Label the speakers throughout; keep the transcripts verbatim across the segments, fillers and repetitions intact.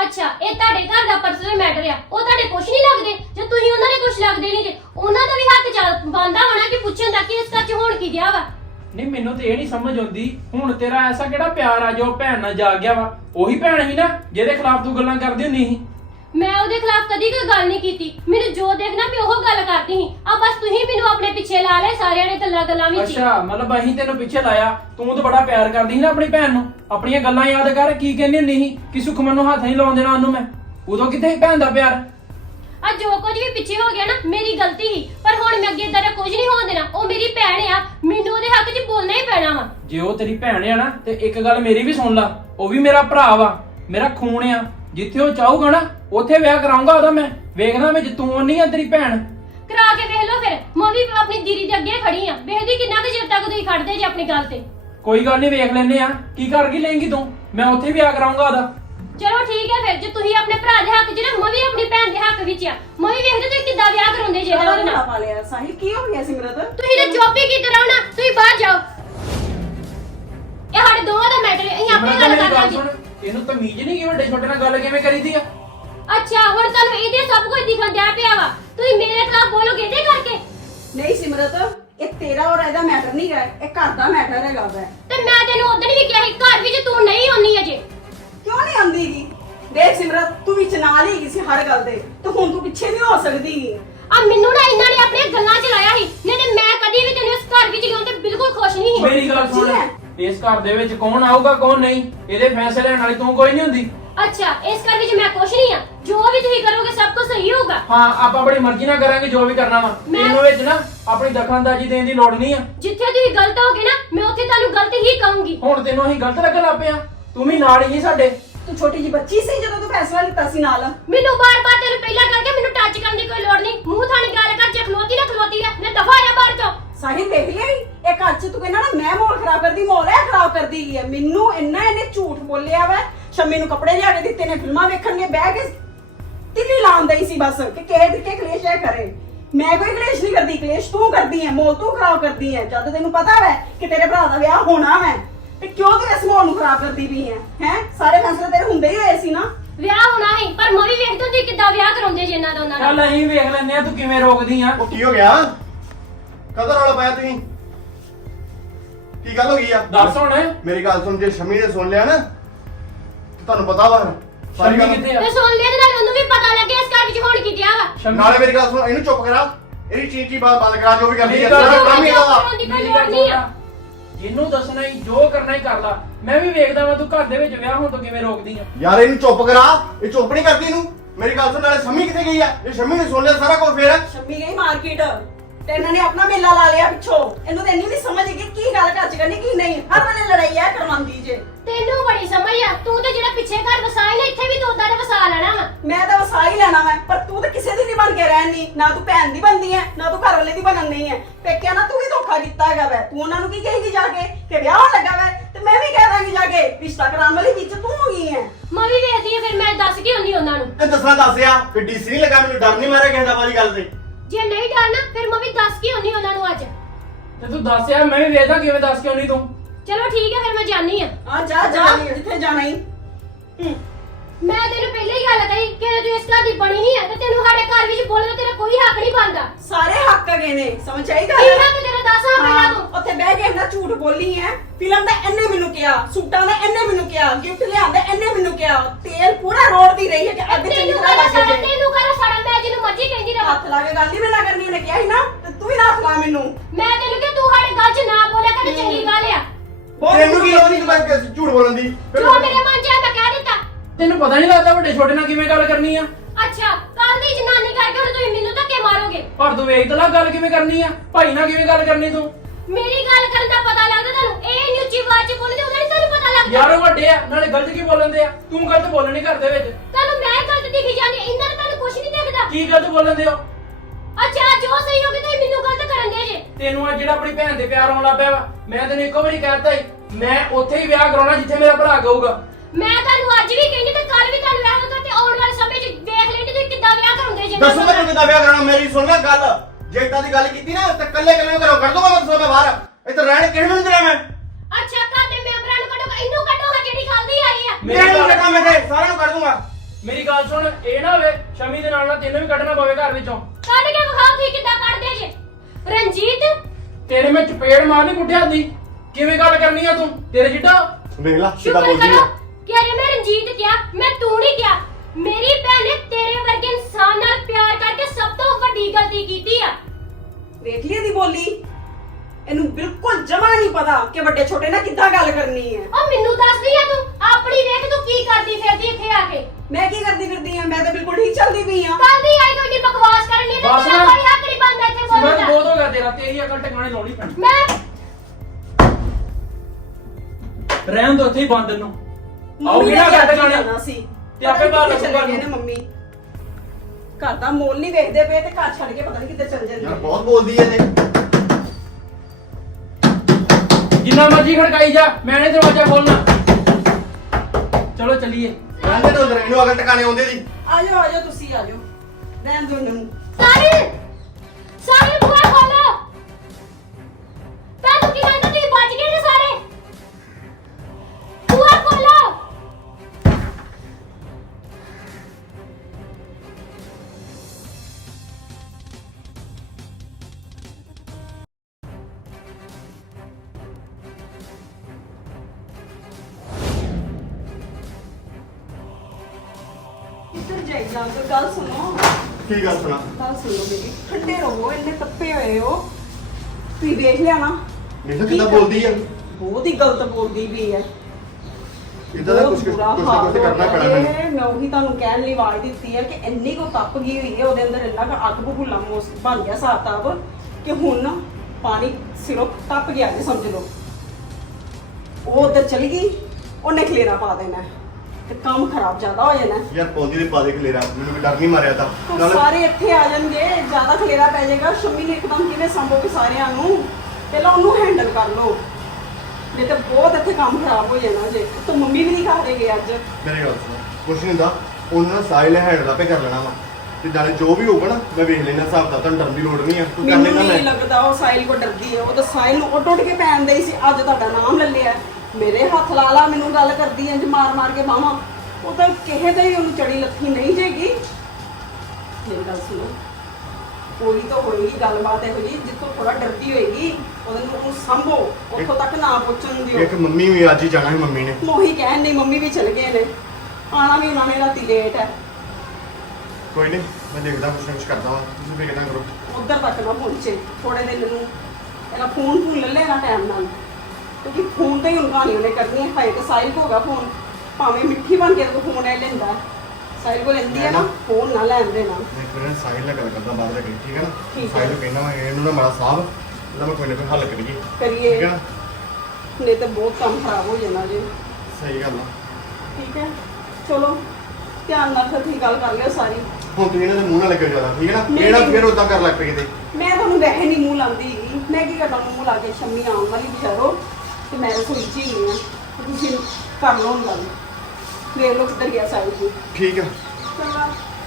Speaker 1: ਅੱਛਾ ਇਹ ਤੁਹਾਡੇ ਘਰ ਦਾ ਪਰਸਨਲ ਮੈਟਰ ਆ, ਉਹ ਤੁਹਾਡੇ ਕੁਛ ਨਹੀਂ ਲੱਗਦੇ ਜੇ ਤੁਸੀਂ ਉਹਨਾਂ ਦੇ ਕੁਛ ਲੱਗਦੇ ਨਹੀਂ ਜੇ ਉਹਨਾਂ ਦਾ ਵੀ ਹੱਕ ਚੱਲ ਬੰਦਾ ਹੋਣਾ ਕਿ ਪੁੱਛਣ ਦਾ ਕਿ ਇਸ ਘਰ ਚ ਹੋਣ ਕੀ ਗਿਆ ਵਾ।
Speaker 2: ਨਹੀਂ ਮੈਨੂੰ ਤੇ ਇਹ ਨਹੀਂ ਸਮਝ ਆਉਂਦੀ ਹੁਣ ਤੇਰਾ ਐਸਾ ਕਿਹੜਾ ਪਿਆਰ ਆ ਜੋ ਭੈਣ ਨਾਲ ਜਾਗ ਗਿਆ ਵਾ? ਉਹੀ ਭੈਣ ਸੀ ਨਾ ਜਿਹਦੇ ਖਿਲਾਫ ਤੂੰ ਗੱਲਾਂ ਕਰਦੀ ਹੁੰਦੀ ਸੀ।
Speaker 1: ਮੈਂ ਉਹਦੇ ਖਿਲਾਫ ਕਦੀ ਕੋਈ ਗੱਲ ਨਹੀਂ ਕੀਤੀ, ਮੈਨੂੰ ਜੋ ਦੇਖਣਾ ਮੈਂ ਉਹ ਗੱਲ ਕਰਦੀ ਸੀ। ਆ ਬਸ ਤੁਸੀਂ ਮੈਨੂੰ ਆਪਣੇ ਪਿੱਛੇ ਲਾ ਲਏ ਸਾਰਿਆਂ ਨੇ ਗੱਲਾਂ ਗੱਲਾਂ ਵਿੱਚ।
Speaker 2: ਅੱਛਾ ਮਤਲਬ ਅਸੀਂ ਤੈਨੂੰ ਪਿੱਛੇ ਲਾਇਆ, ਤੂੰ ਤਾਂ ਬੜਾ ਪਿਆਰ ਕਰਦੀ ਸੀ ਨਾ ਆਪਣੀ ਭੈਣ ਨੂੰ। ਆਪਣੀਆਂ ਗੱਲਾਂ ਯਾਦ ਕਰ, ਕੀ ਕਹਿੰਦੀ ਹੁੰਦੀ ਸੀ ਕਿ ਸੁਖਮਨ ਨੂੰ ਹੱਥ ਨਹੀਂ ਲਾਉਣ ਦੇਣਾ ਉਹਨੂੰ ਮੈਂ। ਉਦੋਂ ਕਿੱਥੇ ਸੀ ਭੈਣ ਦਾ ਪਿਆਰ?
Speaker 1: ਆ ਜੋ ਕੁਝ ਵੀ ਪਿੱਛੇ ਹੋ ਗਿਆ ਨਾ ਮੇਰੀ ਗਲਤੀ ਸੀ, ਪਰ ਹੁਣ ਮੈਂ ਅੱਗੇ ਇਦਾਂ ਦਾ ਕੁਝ ਨਹੀਂ ਹੋਣ ਦੇਣਾ। ਉਹ ਮੇਰੀ ਭੈਣ ਆ, ਮੈਨੂੰ ਉਹਦੇ ਹੱਕ 'ਚ ਬੋਲਣਾ ਹੀ ਪੈਣਾ ਵਾ।
Speaker 2: ਜੇ ਉਹ ਤੇਰੀ ਭੈਣ ਆ ਨਾ ਤੇ ਇੱਕ ਗੱਲ ਮੇਰੀ ਵੀ ਸੁਣ ਲਾ, ਉਹ ਵੀ ਮੇਰਾ ਭਰਾ ਵਾ, ਮੇਰਾ ਖੂਨ ਆ। ਜਿੱਥੇ ਉਹ ਚਾਹੂਗਾ ਨਾ ਉੱਥੇ ਵਿਆਹ ਕਰਾਉਂਗਾ ਉਹਦਾ ਮੈਂ। ਵੇਖਣਾ ਮੈਂ ਤੂੰ ਨਹੀਂ ਆ ਤੇਰੀ ਭੈਣ।
Speaker 1: ਕਰਾ ਕੇ ਵੇਖ ਲਓ ਫਿਰ, ਮੈਂ ਵੀ ਆਪਣੀ ਦੀਦੀ ਦੇ ਅੱਗੇ ਖੜੀ ਆ। ਵੇਖਦੀ ਕਿੰਨਾ ਕੁ ਚਿਰ ਤੱਕ ਤੁਸੀਂ ਖੜਦੇ ਜੇ ਆਪਣੀ ਗੱਲ ਤੇ।
Speaker 2: ਕੋਈ ਗੱਲ ਨਹੀਂ ਵੇਖ ਲੈਨੇ ਆ ਕੀ ਕਰ ਕੀ ਲਏਂਗੀ ਤੂੰ, ਮੈਂ ਉੱਥੇ ਵਿਆਹ ਕਰਾਉਂਗਾ ਉਹਦਾ।
Speaker 1: ਚਲੋ ਠੀਕ ਹੈ ਫਿਰ, ਜੇ ਤੁਸੀਂ ਆਪਣੇ ਭਰਾ ਦੇ ਹੱਕ 'ਚ ਨਾ ਮੈਂ ਵੀ ਆਪਣੀ ਭੈਣ ਦੇ ਹੱਕ ਵਿੱਚ ਆ। ਮੈਂ ਵੀ ਵੇਖਦੇ ਤੁਸੀਂ ਕਿੱਦਾਂ ਵਿਆਹ ਕਰਾਉਂਦੇ ਜੇ ਉਹਦੇ ਨਾਲ।
Speaker 3: ਪਾ ਲਿਆ ਸਾਹਿਲ, ਕੀ ਹੋ ਗਿਆ ਸਿਮਰਤ?
Speaker 1: ਤੁਸੀਂ ਤਾਂ ਚੁੱਪ ਹੀ ਕੀਤੇ ਰਹੋ ਨਾ, ਤੁਸੀਂ ਬਾਹਰ ਜਾਓ। ਇਹ ਸਾਡੇ ਦੋਵਾਂ ਦਾ ਮੈਟਰ ਹੈ, ਅਸੀਂ ਆਪੇ ਗੱਲ ਕਰ ਲਾਂਗੇ।
Speaker 2: ਇਹਨੂੰ ਤਮੀਜ਼ ਨਹੀਂ ਕਿ ਵੱਡੇ ਛੋਟੇ ਨਾਲ ਗੱਲ ਕਿਵੇਂ ਕਰੀਦੀ ਆ?
Speaker 1: ਅੱਛਾ ਹੁਣ ਤੁਹਾਨੂੰ ਇਹਦੇ ਸਭ ਕੁਝ ਦਿਖਣ ਦਿਆ ਪਿਆ ਵਾ, ਤੁਸੀਂ ਮੇਰੇ ਖਿਲਾਫ ਬੋਲੋਗੇ ਇਹਦੇ ਕਰਕੇ?
Speaker 3: ਨਹੀਂ ਸਿਮਰਤ, ਇਹ ਤੇਰਾ ਔਰ ਇਹਦਾ ਮੈਟਰ ਨਹੀਂ ਹੈ, ਇਹ ਘਰ ਦਾ ਮੈਟਰ ਹੈਗਾ ਵੈ।
Speaker 1: ਤੇ ਮੈਂ ਤੈਨੂੰ ਉਦੋਂ ਵੀ ਕਿਹਾ ਸੀ ਘਰ ਵਿੱਚ ਤੂੰ ਨਹੀਂ ਆਉਣੀ ਅਜੇ।
Speaker 3: ਕਿਉਂ ਨਹੀਂ ਆਉਂਦੀਗੀ? ਦੇਖ ਸਿਮਰਤ, ਤੂੰ ਵਿੱਚ ਨਾਲ ਹੀ ਗਈ ਸੀ ਹਰ ਗੱਲ ਦੇ, ਤੇ ਹੁਣ ਤੂੰ ਪਿੱਛੇ ਨਹੀਂ ਹੋ ਸਕਦੀ।
Speaker 1: ਆ ਮੈਨੂੰ ਨਾ ਇਹਨਾਂ ਨੇ ਆਪਣੀਆਂ ਗੱਲਾਂ ਚ ਲਾਇਆ ਸੀ, ਨਹੀਂ ਤੇ ਮੈਂ ਕਦੀ ਵੀ ਤੈਨੂੰ ਇਸ ਘਰ ਵਿੱਚ ਲਿਆਉਣ ਤੇ ਬਿਲਕੁਲ ਖੁਸ਼ ਨਹੀਂ ਸੀ।
Speaker 2: ਮੇਰੀ ਗੱਲ ਸੁਣ, ਇਸ ਘਰ ਦੇ ਵਿੱਚ ਕੌਣ ਆਊਗਾ ਕੌਣ ਨਹੀਂ, ਇਹਦੇ ਫੈਸਲੇ ਲੈਣ ਵਾਲੀ ਤੂੰ ਕੋਈ ਨਹੀਂ ਹੁੰਦੀ।
Speaker 1: ਅੱਛਾ ਇਸ ਘਰ ਵਿੱਚ ਮੈਂ ਕੁਛ ਨਹੀਂ ਆ, ਜੋ ਵੀ ਤੁਸੀਂ ਕਰੋਗੇ ਸਭ ਕੁਝ ਸਹੀ ਹੋਊਗਾ।
Speaker 2: ਹਾਂ ਆਪਾਂ ਆਪਣੀ ਮਰਜ਼ੀ ਨਾਲ ਕਰਾਂਗੇ ਜੋ ਵੀ ਕਰਨਾ ਵਾ।
Speaker 1: ਮੈਂ-
Speaker 2: ਇਹਨੂੰ ਵਿੱਚ ਨਾ ਆਪਣੀ ਦਖਲਅੰਦਾਜ਼ੀ ਦੇਣ ਦੀ ਲੋੜ ਨਹੀਂ ਆ।
Speaker 1: ਜਿੱਥੇ ਤੁਸੀਂ ਗਲਤ ਹੋਗੇ ਨਾ ਮੈਂ ਉੱਥੇ ਤੁਹਾਨੂੰ ਗਲਤ ਹੀ ਕਹੂੰਗੀ।
Speaker 2: ਹੁਣ ਤੈਨੂੰ ਅਸੀਂ ਗਲਤ ਲੱਗਣ ਲੱਗ ਪਏ ਆ, ਤੂੰ ਵੀ ਨਾਲ ਹੀ ਸਾਡੇ।
Speaker 3: ਤੂੰ ਛੋਟੀ ਜਿਹੀ ਬੱਚੀ ਸੀ ਜਦੋਂ ਤੂੰ ਫੈਸਲਾ ਲਿੱਤਾ ਸੀ ਨਾਲ।
Speaker 1: ਮੈਨੂੰ ਬਾਰ-ਬਾਰ ਤੈਨੂੰ ਪਹਿਲਾਂ ਕਰਕੇ ਮੈਨੂੰ ਟੱਚ ਕਰਨ ਦੀ ਕੋਈ ਲੋੜ ਨਹੀਂ। ਮੂੰਹ ਥਾਣੀ ਗੱਲ ਕਰ, ਜੇ ਖਲੋਤੀ ਨਾ ਖਲੋਤੀ ਰਹਿ, ਮੈਂ ਦਫਾ ਆ ਬਾਹਰ ਤੋਂ।
Speaker 3: ਸਾਹਿਲ ਦੇਖ ਲਿਆ ਈ? ਇਹ ਘਰ 'ਚ ਤੂੰ ਕਹਿੰਦਾ ਨਾ ਮੈਂ ਮਾਹੌਲ ਖਰਾਬ ਕਰਦੀ, ਮਾਹੌਲ ਇਹ ਖਰਾਬ ਕਰਦੀ ਗਈ ਹੈ। ਮੈਨੂੰ ਇੰਨਾ ਇਹਨੇ ਝੂਠ ਬੋਲਿਆ ਵਾ। ਸ਼ੰਮੀ ਨੂੰ ਕੱਪੜੇ ਲਿਆ ਕੇ ਦਿੱਤੇ ਨੇ, ਫਿਲਮਾਂ ਵੇਖਣਗੇ ਬਹਿ ਕੇ ਤਿੱਲੀ ਲਾਉਂਦੀ ਸੀ ਬਸ ਕਿ ਕਿਹੇ ਦਿੱਕੇ ਕਲੇਸ਼ ਹੈ ਕਰੇ। ਮੈਂ ਕੋਈ ਕਲੇਸ਼ ਨਹੀਂ ਕਰਦੀ, ਕਲੇਸ਼ ਤੂੰ ਕਰਦੀ ਹੈ, ਮਾਹੌਲ ਤੂੰ ਖਰਾਬ ਕਰਦੀ ਹੈ। ਜਦ ਤੈਨੂੰ ਪਤਾ ਵੈ ਕਿ ਤੇਰੇ ਭਰਾ ਦਾ ਵਿਆਹ ਹੋਣਾ ਵੈ ਤੇ ਕਿਉਂ ਤੂੰ ਇਸ ਮਾਹੌਲ ਨੂੰ ਖਰਾਬ ਕਰਦੀ ਪਈ ਹੈ? ਹੈ ਸਾਰੇ ਫੈਸਲੇ ਤੇਰੇ ਹੁੰਦੇ ਹੀ ਹੋਏ ਸੀ ਨਾ।
Speaker 1: ਵਿਆਹ ਹੋਣਾ ਹੀ, ਪਰ ਮੈਂ ਵੀ ਵੇਖਦਾ ਤੁਸੀਂ ਕਿੱਦਾਂ ਵਿਆਹ ਕਰਾਉਂਦੇ ਜੇ ਇਹਨਾਂ ਦੋਨਾਂ ਨਾਲ।
Speaker 2: ਚੱਲ ਅਸੀਂ ਵੇਖ ਲੈਨੇ ਆ ਤੂੰ ਕਿਵੇਂ ਰੋਕਦੀ ਆ।
Speaker 4: ਉਹ ਕੀ ਹੋ ਗਿਆ? ਕਦੋਂ ਰੌਲਾ ਪਾਇਆ ਤੁਸੀਂ? ਕੀ ਗੱਲ ਹੋ ਗਈ ਆ?
Speaker 2: ਦੱਸ ਹੁਣ।
Speaker 4: ਮੇਰੀ ਗੱਲ ਸੁਣ, ਜੇ ਸ਼ਮੀ ਨੇ ਸੁਣ ਲਿਆ ਨਾ ਤੇ ਤੁਹਾਨੂੰ ਪਤਾ ਵਾ ਸਾਰੀ
Speaker 2: ਸ਼ੰਮੀ
Speaker 4: ਗੱਲ।
Speaker 2: ਕਿੱਥੇ ਆ?
Speaker 1: ਤੇ ਸੁਣ ਲਿਆ ਤੇ ਨਾਲ ਉਹਨੂੰ ਵੀ ਪਤਾ ਲੱਗੇ ਇਸ ਘਰ ਵਿੱਚ ਹੋਣ ਕੀ ਦਿਆ ਵਾ।
Speaker 2: ਸ਼ੰਮੀ-
Speaker 4: ਨਾਲੇ ਮੇਰੀ ਗੱਲ ਸੁਣ, ਇਹਨੂੰ ਚੁੱਪ ਕਰਾ, ਇਹਦੀ ਚੀਚੀ ਬਾਤ ਬੰਦ ਕਰਾ, ਜੋ ਵੀ ਕਰਨੀ ਹੈ
Speaker 2: ਮੇਰੀ ਗੱਲ
Speaker 4: ਸਾਰਾ
Speaker 2: ਸੁਣ,
Speaker 4: ਕੰਮ ਹੀ ਇਹਦਾ ਵਾ।
Speaker 1: ਦੀ ਕੋਈ
Speaker 2: ਮੇਰੀ
Speaker 1: ਲੋੜ
Speaker 2: ਗੱਲ
Speaker 1: ਨਹੀਂ ਆ।
Speaker 2: ਸੁਣ, ਜਿਹਨੂੰ ਦੱਸਣਾ ਹੀ ਜੋ ਕਰਨਾ ਹੀ ਕਰ ਲਾ। ਮੈਂ ਵੀ ਵੇਖਦਾ ਵਾਂ ਤੂੰ ਘਰ ਦੇ ਵਿੱਚ ਵਿਆਹ ਹੋਣ ਤੋਂ ਕਿਵੇਂ ਰੋਕਦੀ ਆ।
Speaker 4: ਯਾਰ ਇਹਨੂੰ ਚੁੱਪ ਕਰਾ, ਇਹ ਚੁੱਪ ਨਹੀਂ ਕਰਦੀ ਇਹਨੂੰ। ਮੇਰੀ ਗੱਲ ਸੁਣ, ਨਾਲੇ ਸ਼ਮੀ ਕਿੱਥੇ ਗਈ ਆ? ਜੇ ਸ਼ਮੀ ਨੇ ਸੁਣ ਲਿਆ ਸਾਰਾ ਕੁਝ ਫੇਰ।
Speaker 3: ਸ਼ੰਮੀ ਗਈ ਮਾਰਕੀਟ ਤੇ ਇਹਨਾਂ ਨੇ ਆਪਣਾ ਮੇਲਾ ਲਾ ਲਿਆ ਪਿੱਛੋਂ। ਇਹਨੂੰ ਤੇ ਇੰਨੀ ਨਹੀਂ ਸਮਝ ਕਿ ਕੀ ਗੱਲ ਘਰ 'ਚ ਕਰਨੀ ਕੀ ਨਹੀਂ। ਹਰ ਵੇਲੇ ਲੜਾਈ ਆ ਕਰਵਾਉਂਦੀ ਜੇ।
Speaker 1: ਤੈਨੂੰ ਬੜੀ ਸਮਝ ਆ, ਤੂੰ ਤੇ ਜਿਹੜਾ ਪਿੱਛੇ ਘਰ ਵਸਾਇਆ ਨਾ ਇੱਥੇ ਵੀ ਤੂੰ ਉਦਾਂ ਦਾ ਵਸਾ ਲੈਣਾ ਵਾ।
Speaker 3: ਮੈਂ ਤਾਂ ਵਸਾ ਹੀ ਲੈਣਾ ਮੈਂ, ਪਰ ਤੂੰ ਤਾਂ ਕਿਸੇ ਦੀ ਨਹੀਂ ਬਣ ਕੇ ਰਹਿਣੀ। ਨਾ ਤੂੰ ਭੈਣ ਦੀ ਬਣਦੀ ਹੈ, ਨਾ ਤੂੰ ਘਰ ਵਾਲੇ ਦੀ ਬਣਨ ਨਹੀਂ ਹੈ। ਪੇਕਿਆ ਨਾ ਤੂੰ ਵੀ ਧੋਖਾ ਕੀਤਾ ਹੈਗਾ ਵੈ। ਤੂੰ ਉਹਨਾਂ ਨੂੰ ਕੀ ਕਹੇਗੀ ਜਾ ਕੇ ਕਿ ਵਿਆਹ ਹੋਣ ਲੱਗਾ ਵੈ, ਤੇ ਮੈਂ ਵੀ ਕਹਿ ਦਾਂਗੀ ਜਾ ਕੇ ਰਿਸ਼ਤਾ ਕਰਾਉਣ ਵਾਲੀ ਵਿੱਚ ਤੂੰ ਹੋ ਗਈ ਹੈ।
Speaker 1: ਮੈਂ ਵੀ ਵੇਖਦੀ ਆ, ਫਿਰ ਮੈਂ ਦੱਸ ਕੇ ਹੁੰਦੀ ਉਹਨਾਂ ਨੂੰ।
Speaker 4: ਤੇ ਦੱਸਣਾ ਦੱਸਿਆ ਕਿ ਡੀਸੀ ਨਹੀਂ ਲੱਗਾ, ਮੈਨੂੰ ਡਰ ਨਹੀਂ ਮਾਰਿਆ ਕਿਸੇ ਦਾ ਵਾਲੀ ਗੱਲ ਤੇ।
Speaker 1: ਜੇ ਨਹੀਂ ਡਰਨਾ ਫਿਰ ਮੈਂ ਵੀ ਦੱਸ ਕੇ ਹੁੰਦੀ ਉਹਨਾਂ ਨੂੰ ਅੱਜ।
Speaker 2: ਤੇ ਤੂੰ ਦੱਸ ਯਾਰ, ਮੈਂ ਵੀ ਵੇਖਦਾ ਕਿਵੇਂ ਦੱਸ ਕੇ ਆਉਣੀ ਤੂੰ।
Speaker 1: ਚਲੋ ਠੀਕ ਹੈ ਫਿਰ ਮੈਂ ਜਾਣੀ ਆ।
Speaker 3: ਆ ਜਾ ਜਾ ਜਿੱਥੇ ਜਾਣਾ ਹੀ। ਹੂੰ
Speaker 1: ਮੈਂ ਤੈਨੂੰ ਪਹਿਲੇ ਹੀ ਗੱਲ ਕਹੀ ਕਿ ਤੂੰ ਇਸ ਘਰ ਦੀ ਬਣੀ ਨਹੀਂ ਹੈ ਤੇ ਤੈਨੂੰ ਸਾਡੇ ਘਰ ਵਿੱਚ ਬੋਲਣ ਦਾ ਤੇਰਾ ਕੋਈ ਹੱਕ ਨਹੀਂ ਬਣਦਾ।
Speaker 3: ਸਾਰੇ ਹੱਕ ਹੈਗੇ ਨੇ, ਸਮਝ ਆਈ ਗੱਲ?
Speaker 1: ਕੀ ਹੱਕ ਤੇਰਾ ਦੱਸ ਹਾਂ ਪਹਿਲਾਂ
Speaker 3: ਹਾਂ,
Speaker 1: ਤੂੰ।
Speaker 3: ਉੱਥੇ ਬਹਿ ਕੇ ਇਹਨਾਂ ਝੂਠ ਬੋਲੀ ਹੈ। ਫਿਲਮ ਦਾ ਇਹਨੇ ਮੈਨੂੰ ਕਿਹਾ, ਸੂਟਾਂ ਦਾ ਇਹਨੇ ਮੈਨੂੰ ਕਿਹਾ, ਗਿਫਟ ਲਿਆਂਦਾ ਇਹਨੇ ਮੈਨੂੰ ਕਿਹਾ। ਤੇਲ ਪੂਰਾ ਰੋੜਦੀ ਰਹੀ ਹੈ ਕਿ ਅੱਧ ਚੰਗੀ
Speaker 1: ਤੈਨੂੰ
Speaker 3: ਤਰ੍ਹਾਂ
Speaker 1: ਕਰਾ
Speaker 3: ਲੱਗ
Speaker 1: ਸਾੜਾ,
Speaker 3: ਜੇ।
Speaker 1: ਤੈਨੂੰ ਕਰਾ ਸਾੜਾ, ਮੈਂ ਜਿਹਨੂੰ ਮਰਜ਼ੀ ਕਹਿੰਦੀ ਰਹਾਂ।
Speaker 3: ਹੱਥ ਲਾ ਕੇ ਗੱਲ ਨਹੀਂ ਮੈਂ ਨਾ ਕਰਨੀ, ਉਹਨੇ ਕਿਹਾ ਸੀ ਨਾ, ਤੇ ਤੂੰ ਵੀ ਨਾ ਹੱਥ ਲਾ ਮੈਨੂੰ।
Speaker 1: ਮੈਂ ਤੈਨੂੰ ਕਿਹਾ ਤੂੰ ਸਾਡੇ ਗੱਲ 'ਚ ਨਾ ਬੋਲਿਆ ਕਰ, ਚੰਗੀ ਗੱਲ ਆ।
Speaker 4: ਤੈਨੂੰ ਕੀ ਲੋੜ ਨਹੀਂ ਤੂੰ ਝੂਠ ਬੋਲਣ ਦੀ?
Speaker 1: ਜੋ ਮੇਰੇ ਮਨ 'ਚ ਆ ਮੈਂ ਕਹਿ ਦਿੱਤਾ।
Speaker 2: ਤੈਨੂੰ ਪਤਾ ਨਹੀਂ ਲੱਗਦਾ ਵੱਡੇ ਛੋਟੇ ਨਾਲ ਕਿਵੇਂ ਗੱਲ ਕਰਨੀ ਆ?
Speaker 1: ਅੱਛਾ ਕੱਲ ਦੀ ਜਨਾਨੀ ਕਰਕੇ ਹੁਣ ਤੁਸੀਂ ਮੈਨੂੰ ਧੱਕੇ ਮਾਰੋਗੇ।
Speaker 2: ਪਰ ਤੂੰ ਵੇਖ ਤਲਾ ਗੱਲ ਕਿਵੇਂ ਕਰਨੀ ਆ, ਭਾਈ ਨਾਲ ਕਿਵੇਂ ਗੱਲ ਕਰਨੀ ਤੂੰ।
Speaker 1: ਮੇਰੀ ਗੱਲ ਕਰਨ ਦਾ ਪਤਾ ਲੱਗਦਾ ਤੁਹਾਨੂੰ, ਇਹ ਨੀ ਉੱਚੀ ਆਵਾਜ਼ 'ਚ ਬੋਲਦੇ ਉਹਦਾ ਨੀ ਤੁਹਾਨੂੰ ਪਤਾ ਲੱਗਦਾ।
Speaker 2: ਯਾਰ ਉਹ ਵੱਡੇ ਆ, ਨਾਲੇ ਗਲਤ ਕੀ ਬੋਲਣ ਦੇ ਆ? ਤੂੰ ਗਲਤ ਬੋਲਣੀ ਘਰ ਦੇ ਵਿੱਚ।
Speaker 1: ਤੁਹਾਨੂੰ ਮੈਂ ਗਲਤ ਦਿਖੀ ਜਾਂਦੀ, ਇਹਨਾਂ ਨੂੰ ਤੁਹਾਨੂੰ ਕੁਝ ਨਹੀਂ ਦਿਖਦਾ।
Speaker 2: ਕੀ ਗਲਤ ਬੋਲਣ ਦੇ ਹੋ?
Speaker 1: ਅੱਛਾ ਜੋ ਸਹੀ ਹੋ ਗਿਆ ਤੁਸੀਂ ਮੈਨੂੰ ਗਲਤ ਕਰਨ ਦੇ ਜੇ।
Speaker 2: ਤੈਨੂੰ ਆ ਜਿਹੜਾ ਆਪਣੀ ਭੈਣ ਦੇ ਪਿਆਰ ਆਉਣ ਲੱਗ ਪਿਆ ਵਾ, ਮੈਂ ਤੈਨੂੰ ਇੱਕੋ ਵਾਰੀ ਕਹਿਤਾ ਹੀ ਮੈਂ ਉੱਥੇ ਹੀ ਵਿਆਹ ਕਰਾਉਣਾ ਜਿੱਥੇ ਮੇਰਾ ਭਰਾ ਕਹੂਗਾ।
Speaker 1: ਮੈਂ ਤੁਹਾਨੂੰ ਅੱਜ ਵੀ ਕਹਿੰਦੀ ਤੇ ਕੱਲ ਵੀ ਤੁਹਾਨੂੰ ਵਿਆਹ ਹੋਗਾ ਤੇ ਆਉਣ ਵਾਲੇ ਸਮੇਂ 'ਚ ਦੇਖ ਲੈਂਦੇ ਤੁਸੀਂ ਕਿੱਦਾਂ ਵਿਆਹ ਕਰਾਉਂਦੇ ਜੇ।
Speaker 4: ਦੱਸੋ ਮੈਨੂੰ ਕਿੱਦਾਂ ਵਿਆਹ ਕਰਾਉਣਾ? ਮੇਰੀ ਸੁਣ ਲੈ ਗੱਲ, ਜੇ ਇਦਾਂ ਦੀ ਗੱਲ ਕੀਤੀ ਨਾ ਤੇ ਕੱਲੇ ਕੱਲੇ ਘਰੋਂ ਕੱਢ ਦੂੰਗਾ ਮੈਂ, ਦੱਸੋ ਮੈਂ ਬਾਹਰ ਇੱਥੇ ਰਹਿਣ ਕਿਹਨੂੰ ਨਹੀਂ ਦੇਣਾ ਮੈਂ।
Speaker 1: ਅੱਛਾ ਘਰ ਦੇ ਮੈਂਬਰਾਂ ਨੂੰ ਕੱਢੋਗਾ, ਇਹਨੂੰ ਕੱਢੋਗਾ ਜਿਹੜੀ ਖਾਲਦੀ ਆਈ ਆ।
Speaker 2: ਮੇਰੀ
Speaker 4: ਮੈਨੂੰ
Speaker 2: ਗੱਲ-
Speaker 4: ਕੱਢਣਾ ਮੈਂ ਤੇ ਸਾਰਿਆਂ ਨੂੰ ਕੱਢ ਦੂੰਗਾ।
Speaker 2: ਮੇਰੀ ਗੱਲ ਸੁਣ, ਇਹ ਨਾ ਹੋਵੇ ਸ਼ਮੀ ਦੇ ਨਾਲ ਨਾ ਤੈਨੂੰ ਵੀ ਕੱਢਣਾ ਪਵੇ ਘਰ ਵਿੱਚੋਂ।
Speaker 1: ਕੱਢ ਕੇ ਵਿਖਾਓ ਤੁਸੀਂ ਕਿੱਦਾਂ ਕੱਢਦੇ ਜੇ। ਰਣਜੀਤ
Speaker 2: ਤੇਰੇ ਮੈਂ ਚਪੇੜ ਮਾਰਨੀ ਕੁੱਟਿਆ ਦੀ। ਕਿਵੇਂ ਗੱਲ ਕਰਨੀ ਆ ਤੂੰ? ਤੇਰੇ ਜਿੱਡਾ
Speaker 4: ਵੇਖ ਲਾ ਕਿਦਾਂ
Speaker 1: ਸ਼ੁਕਰ
Speaker 4: ਬੋਲਦੀ
Speaker 1: ਕਰੋ
Speaker 4: ਆ।
Speaker 1: ਕਿ ਅਰੇ ਮੈਂ ਰਣਜੀਤ ਕਿਹਾ, ਮੈਂ ਤੂੰ ਨਹੀਂ ਕਿਹਾ। ਮੇਰੀ ਭੈਣ ਨੇ ਤੇਰੇ ਵਰਗੇ ਇਨਸਾਨ ਨਾਲ ਪਿਆਰ ਕਰਕੇ ਸਭ ਤੋਂ ਵੱਡੀ ਗਲਤੀ ਕੀਤੀ ਆ।
Speaker 3: ਵੇਖ ਲਈ ਇਹਦੀ ਬੋਲੀ, ਇਹਨੂੰ ਬਿਲਕੁਲ ਜਮਾ ਨਹੀਂ ਪਤਾ ਕਿ ਵੱਡੇ ਛੋਟੇ ਨਾਲ ਕਿੱਦਾਂ ਗੱਲ ਕਰਨੀ ਹੈ।
Speaker 1: ਉਹ ਮੈਨੂੰ ਦੱਸਦੀ ਆ ਤੂੰ ਆਪਣੀ ਵੇਖ ਤੂੰ ਕੀ ਕਰਦੀ ਫਿਰਦੀ ਇੱਥੇ ਆ ਕੇ।
Speaker 3: ਮੈਂ ਕੀ ਕਰਦੀ ਫਿਰਦੀ ਆ? ਮੈਂ ਤਾਂ ਬਿਲਕੁਲ ਠੀਕ ਚੱਲਦੀ ਪਈ ਆ।
Speaker 1: ਕੱਲ ਦੀ ਆਈ ਕੋਈ ਬਕਵਾਸ ਕਰਨੀ ਤੇ
Speaker 2: ਬਸ
Speaker 1: ਤੇਰਾ
Speaker 2: ਨਾ।
Speaker 1: ਕੋਈ ਹੱਕ ਨਹੀਂ ਬਣਦਾ ਇੱਥੇ ਬੋਲਣ
Speaker 2: ਸਿਮਰਨ
Speaker 1: ਦਾ।
Speaker 2: ਬਹੁਤ ਹੋ ਗਿਆ ਤੇਰਾ, ਤੇਰੀ ਅਕਲ ਟਿਕਾਣੇ ਲਾਉਣੀ ਪੈਣੀ।
Speaker 1: ਮੈਂ
Speaker 2: ਰਹਿਣ ਦੋ ਇੱਥੇ ਹੀ ਬਾਂਦਰ ਨੂੰ। ਆਓ
Speaker 3: ਮੰਮੀ
Speaker 2: ਕਿਹੜਾ
Speaker 3: ਨੇ
Speaker 2: ਗੱਲ
Speaker 3: ਅੱਜ
Speaker 2: ਟਿਕਾਣੇ
Speaker 3: ਜਾਣਾ ਸੀ।
Speaker 2: ਤੇ ਆਪੇ
Speaker 3: ਪਤਾ ਨੀ
Speaker 2: ਬਾਹਰ
Speaker 3: ਕਿੱਥੇ
Speaker 2: ਲੱਗੂਗਾ
Speaker 3: ਚਲੇ ਗਏ ਨੇ ਮੰਮੀ। ਘਰ ਦਾ ਮੋਲ ਨਹੀਂ ਵੇਖਦੇ ਪਏ ਤੇ ਘਰ ਛੱਡ ਕੇ ਪਤਾ ਨਹੀਂ ਕਿੱਧਰ ਚਲ ਜਾਂਦੇ
Speaker 4: ਯਾਰ
Speaker 3: ਨੇ।
Speaker 4: ਬਹੁਤ ਬੋਲਦੀ ਐ ਇਹ।
Speaker 2: ਜਿੰਨਾ ਮਰਜੀ ਖੜਕਾਈ ਜਾ, ਮੈਂ ਨਹੀਂ ਦਰਵਾਜ਼ਾ ਖੋਲਣਾ। ਚਲੋ ਚੱਲੀਏ।
Speaker 4: ਰਹਿੰਦੇ ਤੋਂ ਇਹਨੂੰ ਅਗਲ ਟਿਕਾਣੇ ਆਉਂਦੇ ਦੀ।
Speaker 3: ਆ ਜਾਓ ਆ ਜਾਓ ਤੁਸੀਂ ਆ ਜਾਓ, ਰਹਿਣ ਦਿਓ ਇਹਨਾਂ ਨੂੰ।
Speaker 1: ਸਾਹਿਲ ਸਾਹਿਲ ਬੁਆ ਖੋਲੋ। ਤਾਂ ਤੂੰ ਕੀ ਕਹਿੰਦਾ ਤੁਸੀਂ ਬਚ ਗਏ ਨੇ ਸਾਰੇ। ਬੁਆ ਖੋਲੋ।
Speaker 3: ਕਿੱਧਰ ਜਾਈ ਜਾਂਦੇ? ਗੱਲ ਸੁਣੋ,
Speaker 4: ਕੀ ਗੱਲ ਸੁਣਾ?
Speaker 3: ਗੱਲ ਸੁਣੋ ਬੇਬੀ, ਠੰਡੇ ਰਹੋ। ਇੰਨੇ ਤੱਪੇ ਹੋਏ ਹੋ, ਤੁਸੀਂ ਵੇਖ ਲਿਆ ਨਾ
Speaker 4: ਮੈਨੂੰ ਕਿੱਦਾਂ ਬੋਲਦੀ ਆ।
Speaker 3: ਬਹੁਤ ਹੀ ਗਲਤ ਬੋਲਦੀ ਵੀ ਹੈ।
Speaker 4: ਇਦਾਂ ਦਾ ਕੁਝ ਕੁਝ
Speaker 3: ਬੁਰਾ
Speaker 4: ਕੁਝ
Speaker 3: ਹਾਲ
Speaker 4: ਕਰਨਾ
Speaker 3: ਹੋ
Speaker 4: ਪੈਣਾ
Speaker 3: ਗਿਆ
Speaker 4: ਮੈਨੂੰ।
Speaker 3: ਹੈ। ਮੈਂ ਉਹੀ ਤੁਹਾਨੂੰ ਕਹਿਣ ਲਈ ਆਵਾਜ਼ ਦਿੱਤੀ ਹੈ ਕਿ ਇੰਨੀ ਕੋ ਤੱਪ ਗਈ ਹੋਈ ਹੈ ਉਹਦੇ ਅੰਦਰ, ਇੰਨਾ ਕੁ ਅੱਗ ਬਬੂਲਾ ਮੋਸ ਬਣ ਗਿਆ ਸਾਤਾਬ ਕਿ ਹੁਣ ਨਾ ਪਾਣੀ ਸਿਰੋਂ ਟੱਪ ਗਿਆ ਜੀ ਸਮਝ ਲਓ। ਉਹ ਉੱਧਰ ਚਲੀ ਗਈ, ਉਹਨੇ ਖਲੇਰਾ ਪਾ ਦੇਣਾ ਤੇ ਕੰਮ ਖਰਾਬ ਜ਼ਿਆਦਾ ਹੋ ਜਾਣਾ।
Speaker 4: ਯਾਰ ਪੌਂਦੀ ਦੇ ਪਾ ਦੇ ਖਲੇਰਾ, ਮੈਨੂੰ ਵੀ ਡਰ ਨਹੀਂ ਮਾਰਿਆ ਤਾਂ
Speaker 3: ਤਾਂ
Speaker 4: ਨਾਲ
Speaker 3: ਸਾਰੇ ਇੱਥੇ ਆ ਜਾਣਗੇ, ਜ਼ਿਆਦਾ ਖਲੇਰਾ ਪੈ ਜਾਏਗਾ। ਸ਼ਮੀ ਨੇ ਇੱਕਦਮ ਕਿਵੇਂ ਸੰਭੋਗੇ ਸਾਰਿਆਂ ਨੂੰ? ਪਹਿਲਾਂ ਉਹਨੂੰ ਹੈਂਡਲ ਕਰ ਲਓ, ਨਹੀਂ ਤਾਂ ਬਹੁਤ ਇੱਥੇ ਕੰਮ ਖਰਾਬ ਹੋ ਜਾਣਾ ਜੇ। ਤਾਂ ਮੰਮੀ ਵੀ ਨਹੀਂ ਖਾ ਦੇਗੇ ਅੱਜ।
Speaker 4: ਮੇਰੇ ਗੱਲ ਸੁਣ, ਕੁਛ ਨਹੀਂ ਹੁੰਦਾ। ਉਹਨਾਂ ਨਾਲ ਸਾਇਲ ਹੈਂਡਲ ਆਪੇ ਕਰ ਲੈਣਾ ਵਾ ਤੇ ਨਾਲੇ ਜੋ ਵੀ ਹੋਊਗਾ ਨਾ ਮੈਂ ਵੇਖ ਲੈਣਾ ਹਿਸਾਬ ਦਾ। ਤੁਹਾਨੂੰ ਡਰਨ ਦੀ ਲੋੜ ਨਹੀਂ ਆ, ਤੂੰ ਕਰ
Speaker 3: ਮੈਨੂੰ
Speaker 4: ਲੈਣਾ।
Speaker 3: ਨਹੀਂ
Speaker 4: ਮੈਂ
Speaker 3: ਲੱਗਦਾ ਉਹ ਸਾਇਲ ਕੋ ਡਰਦੀ ਹੈ। ਉਹ ਤਾਂ ਸਾਇਲ ਨੂੰ ਉੱਡ ਉੱਡ ਕੇ ਪੈਣ ਦੇਈ ਸੀ, ਅੱਜ ਤੁਹਾਡਾ ਨਾਮ ਲੈ ਲਿਆ। ਮੇਰੇ ਹੱਥ ਲਾ ਲਾ, ਮੈਨੂੰ ਗੱਲ ਕਰਦੀ ਇੰਜ ਮਾਰ ਮਾਰ ਕੇ ਬਾਹਾਂ। ਉਹ ਤਾਂ ਕਿਸੇ ਦਾ ਹੀ ਉਹਨੂੰ ਚੜੀ ਲੱਥੀ ਨਹੀਂ ਜੇਗੀ। ਮੇਰੀ ਗੱਲ ਸੁਣੋ, ਕੋਈ ਤਾਂ ਹੋਏਗੀ ਗੱਲਬਾਤ ਇਹੋ ਜੀ ਜਿੱਥੋਂ ਥੋੜਾ ਡਰਦੀ ਹੋਏਗੀ, ਉਹਦੇ ਨੂੰ ਉਹਨੂੰ ਸੰਭੋ, ਉੱਥੋਂ ਤੱਕ ਨਾ ਪਹੁੰਚਣ ਦਿਓ।
Speaker 4: ਇੱਕ ਮੰਮੀ ਵੀ ਅੱਜ ਹੀ ਜਾਣਾ ਸੀ ਮੰਮੀ ਨੇ।
Speaker 3: ਮੋਹੀ ਕਹਿਣ ਨਹੀਂ, ਮੰਮੀ ਵੀ ਚਲ ਗਏ ਨੇ, ਆਣਾ ਵੀ ਉਹਨਾਂ ਨੇ ਰਾਤੀ ਲੇਟ ਹੈ।
Speaker 4: ਕੋਈ ਨਹੀਂ, ਮੈਂ ਦੇਖਦਾ ਕੁਛ ਨਾ ਕੁਛ ਕਰਦਾ ਵਾ, ਤੁਸੀਂ ਵੇਖਦਾ ਕਰੋ।
Speaker 3: ਉੱਧਰ ਤੱਕ ਨਾ ਪਹੁੰਚੇ ਥੋੜੇ ਦਿਨ ਨੂੰ। ਇਹਦਾ ਫੋਨ ਫੋਨ ਲੈ ਲੈਣਾ ਟਾਈਮ ਨਾਲ, ਕਿਉਂਕਿ ਫੋਨ ਤੇ ਹੀ ਹੁਣ ਕਹਾਣੀ ਉਹਨੇ ਕਰਨੀ ਹੈ। ਹਾਏ ਤੇ ਸਾਹਿਲ ਕੋ ਹੋਗਾ ਫੋਨ, ਭਾਵੇਂ ਮਿੱਠੀ ਬਣ ਕੇ ਤੂੰ ਫੋਨ ਇਹ ਲੈਂਦਾ। ਸਾਹਿਲ ਕੋ ਲੈਂਦੀ ਹੈ ਨਾ, ਫੋਨ ਨਾ ਲੈਣ ਦੇਣਾ।
Speaker 4: ਮੈਂ ਇੱਕ ਵਾਰ ਸਾਹਿਲ ਨਾਲ ਗੱਲ ਕਰਦਾ ਬਾਅਦ ਵਿੱਚ, ਠੀਕ ਹੈ ਨਾ?
Speaker 3: ਠੀਕ ਹੈ।
Speaker 4: ਸਾਹਿਲ ਨੂੰ ਕਹਿਣਾ ਵਾ ਇਹਨੂੰ ਨਾ ਮਾੜਾ ਸਾਹਿਬ, ਇਹਦਾ ਮੈਂ ਕੋਈ ਨਾ ਕੋਈ ਹੱਲ ਕਰੀਏ,
Speaker 3: ਕਰੀਏ,
Speaker 4: ਠੀਕ ਹੈ ਨਾ?
Speaker 3: ਨਹੀਂ ਤਾਂ ਬਹੁਤ ਕੰਮ ਖਰਾਬ ਹੋ ਜਾਣਾ ਜੀ।
Speaker 4: ਸਹੀ ਗੱਲ ਆ।
Speaker 3: ਠੀਕ ਹੈ, ਚਲੋ ਧਿਆਨ ਨਾਲ ਫਿਰ ਤੁਸੀਂ ਗੱਲ ਕਰ ਲਿਓ ਸਾਰੀ।
Speaker 4: ਹੁਣ ਤੁਸੀਂ ਇਹਨਾਂ ਦੇ ਮੂੰਹ ਨਾਲ ਲੱਗਿਓ ਜ਼ਿਆਦਾ, ਠੀਕ ਹੈ ਨਾ?
Speaker 3: ਨਹੀਂ,
Speaker 4: ਇਹ ਨਾ
Speaker 3: ਨਹੀਂ।
Speaker 4: ਫਿਰ ਉਦਾਂ ਕਰ ਲੱਗ ਪਏ ਕਿਤੇ।
Speaker 3: ਮੈਂ ਤੁਹਾਨੂੰ ਵੈਸੇ ਨਹੀਂ ਮੂੰਹ ਲਾਉਂਦੀ, ਮੈਂ ਕੀ ਕਰਦਾ ਮੂੰਹ ਲਾ ਕੇ? ਸ਼ੰਮੀ ਆਉਣ ਵਾਲੀ ਵਿਚਾਰੋ ਤੇ ਮੈਂ ਰਸੋਈ 'ਚ ਹੀ ਹਾਂ, ਤੇ ਤੁਸੀਂ ਕਰ ਲਓ ਹੁਣ ਗੱਲ। ਵੇਖ ਲਓ ਕਿੱਧਰ ਗਿਆ ਸਾਹਿਲ ਜੀ।
Speaker 4: ਠੀਕ ਆ।
Speaker 3: ਚੰਗਾ।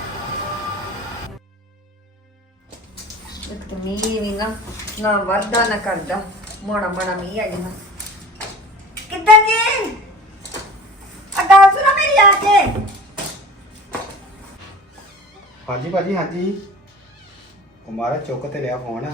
Speaker 5: ਇੱਕ ਤਾਂ ਮੀਂਹ ਵੀ ਨਾ ਨਾ ਵੱਧਦਾ ਨਾ ਕਰਦਾ, ਮਾੜਾ ਮਾੜਾ ਮੀਂਹ ਆ ਜਾਂਦਾ। ਕਿੱਧਰ ਜੀ? ਆ ਗੱਲ ਸੁਣੋ ਮੇਰੀ ਆ ਕੇ।
Speaker 6: ਹਾਂਜੀ ਭਾਜੀ, ਹਾਂਜੀ। ਕੁਮਾਰਾ ਚੁੱਕ ਤੇ ਲਿਆ ਫੋਨ।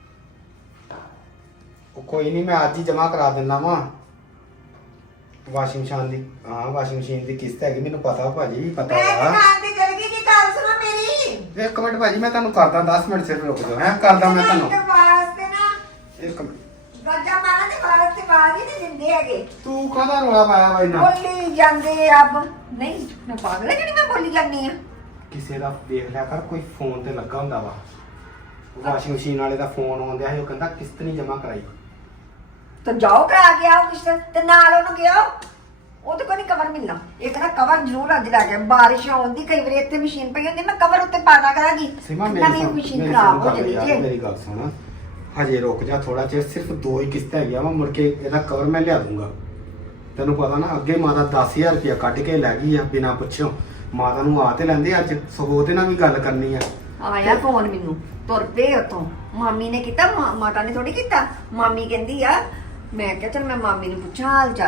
Speaker 6: ਉਹ ਕੋਈ ਨਹੀਂ, ਮੈਂ ਅੱਜ ਹੀ ਜਮਾ ਕਰਾ ਦਿੰਦਾ ਵਾਂ। ਵਾਸ਼ਿੰਗ ਮਸ਼ੀਨ ਦੀ, ਹਾਂ ਵਾਸ਼ਿੰਗ ਮਸ਼ੀਨ ਦੀ ਕਿਸ਼ਤ ਹੈਗੀ, ਮੈਨੂੰ ਪਤਾ ਭਾਜੀ, ਪਤਾ
Speaker 5: ਮੈਂ
Speaker 6: ਵਾ।
Speaker 5: ਦੁਕਾਨ ਤੇ ਚਲ ਗਈ ਜੀ, ਗੱਲ ਸੁਣੋ ਮੇਰੀ।
Speaker 6: ਇੱਕ ਮਿੰਟ ਭਾਜੀ, ਮੈਂ ਤੁਹਾਨੂੰ ਕਰਦਾ, ਦਸ ਮਿੰਟ ਸਿਰਫ ਰੁਕ ਜਾਓ। ਹੈ ਕਰਦਾ ਮੈਂ ਤੁਹਾਨੂੰ
Speaker 5: ਇੱਕ ਵਾਸਤੇ ਨਾ
Speaker 6: ਇੱਕ ਮਿੰਟ।
Speaker 5: ਗੱਜਾ ਮਾਰਾ ਤੇ ਬਾਹਰ ਤੇ ਬਾਹਰ ਹੀ ਨਹੀਂ ਦਿੰਦੇ ਹੈਗੇ।
Speaker 6: ਤੂੰ ਕਾਹਦਾ ਰੋਲਾ ਪਾਇਆ ਵਾ ਇੰਨਾ?
Speaker 5: ਬੋਲੀ ਜਾਂਦੇ ਅਬ ਨਹੀਂ, ਮੈਂ ਪਾਗਲ ਹੈ ਜਿਹੜੀ ਮੈਂ ਬੋਲੀ ਜਾਂਦੀ ਆ।
Speaker 6: ਕਿਸੇ ਦਾ ਵੇਖ ਲਿਆ ਕਰ, ਕੋਈ ਫੋਨ ਤੇ ਲੱਗਾ ਹੁੰਦਾ ਵਾ। ਵਾਸ਼ਿੰਗ ਮਸ਼ੀਨ ਵਾਲੇ ਦਾ ਫੋਨ ਆਉਂਦਿਆ ਸੀ, ਉਹ ਕਹਿੰਦਾ ਕਿਸ਼ਤ ਨਹੀਂ ਜਮਾ ਕਰਾਈ।
Speaker 5: ਤਾਂ ਜਾਓ ਕਰਾ ਕੇ ਆਓ ਕਿਸ਼ਤ ਤੇ ਨਾਲ ਉਹਨੂੰ ਗਿਆ ਉਹ ਤੇ ਕੋਈ ਨਹੀਂ ਕਵਰ ਮਿਲਣਾ। ਇੱਕ ਨਾ ਕਵਰ ਜ਼ਰੂਰ ਅੱਜ ਲੈ ਗਿਆ, ਬਾਰਿਸ਼ ਆਉਣ ਦੀ ਕਈ ਵਾਰੀ ਇੱਥੇ ਮਸ਼ੀਨ ਪਈ ਹੁੰਦੀ, ਮੈਂ ਕਵਰ ਉੱਤੇ ਪਾ ਦਾਂ ਕਰਾਂਗੀ।
Speaker 6: ਸੀਮਾ
Speaker 5: ਨਵੀਂ
Speaker 6: ਮੇਰੀ ਸੁਣ,
Speaker 5: ਮਸ਼ੀਨ
Speaker 6: ਮੇਰੀ
Speaker 5: ਖਰਾਬ
Speaker 6: ਸੁਣ
Speaker 5: ਹੋ
Speaker 6: ਗੱਲ
Speaker 5: ਜਾਣੀ
Speaker 6: ਯਾਰ,
Speaker 5: ਜੇ।
Speaker 6: ਮੇਰੀ ਗੱਲ ਸੁਣ। ਹਜੇ ਰੁਕ ਜਾ ਥੋੜਾ ਚਿਰ, ਸਿਰਫ ਦੋ ਹੀ ਕਿਸ਼ਤਾਂ ਹੈਗੀਆਂ ਵਾ, ਮੁੜ ਕੇ ਇਹਦਾ ਕਵਰ ਮੈਂ ਲਿਆ ਦੂੰਗਾ। ਤੈਨੂੰ ਪਤਾ ਨਾ, ਅੱਗੇ ਮਾਤਾ ਦਸ ਹਜ਼ਾਰ ਰੁਪਇਆ ਕੱਢ ਕੇ ਲੈ ਗਈ ਆ ਬਿਨਾਂ ਪੁੱਛਿਓ। ਮਾਤਾ ਨੂੰ ਆ ਤੇ ਲੈਂਦੇ, ਅੱਜ ਸਗੋਂ ਉਹਦੇ ਨਾਲ ਵੀ ਗੱਲ ਕਰਨੀ ਆ।
Speaker 5: ਆਇਆ ਫੋਨ ਮੈਨੂੰ, ਤੁਰ ਪਏ ਉੱਥੋਂ। ਮਾਮੀ ਨੇ ਕੀਤਾ, ਮਾ- ਮਾਤਾ ਨੇ ਥੋੜੀ ਕੀਤਾ। ਮਾਮੀ ਕਹਿੰਦੀ ਆ, ਮੈਂ ਕਿਹਾ ਚਲ ਮੈਂ ਮਾਮੀ ਨੂੰ ਪੁੱਛਾਂ ਹਾਲ ਚਾਲ,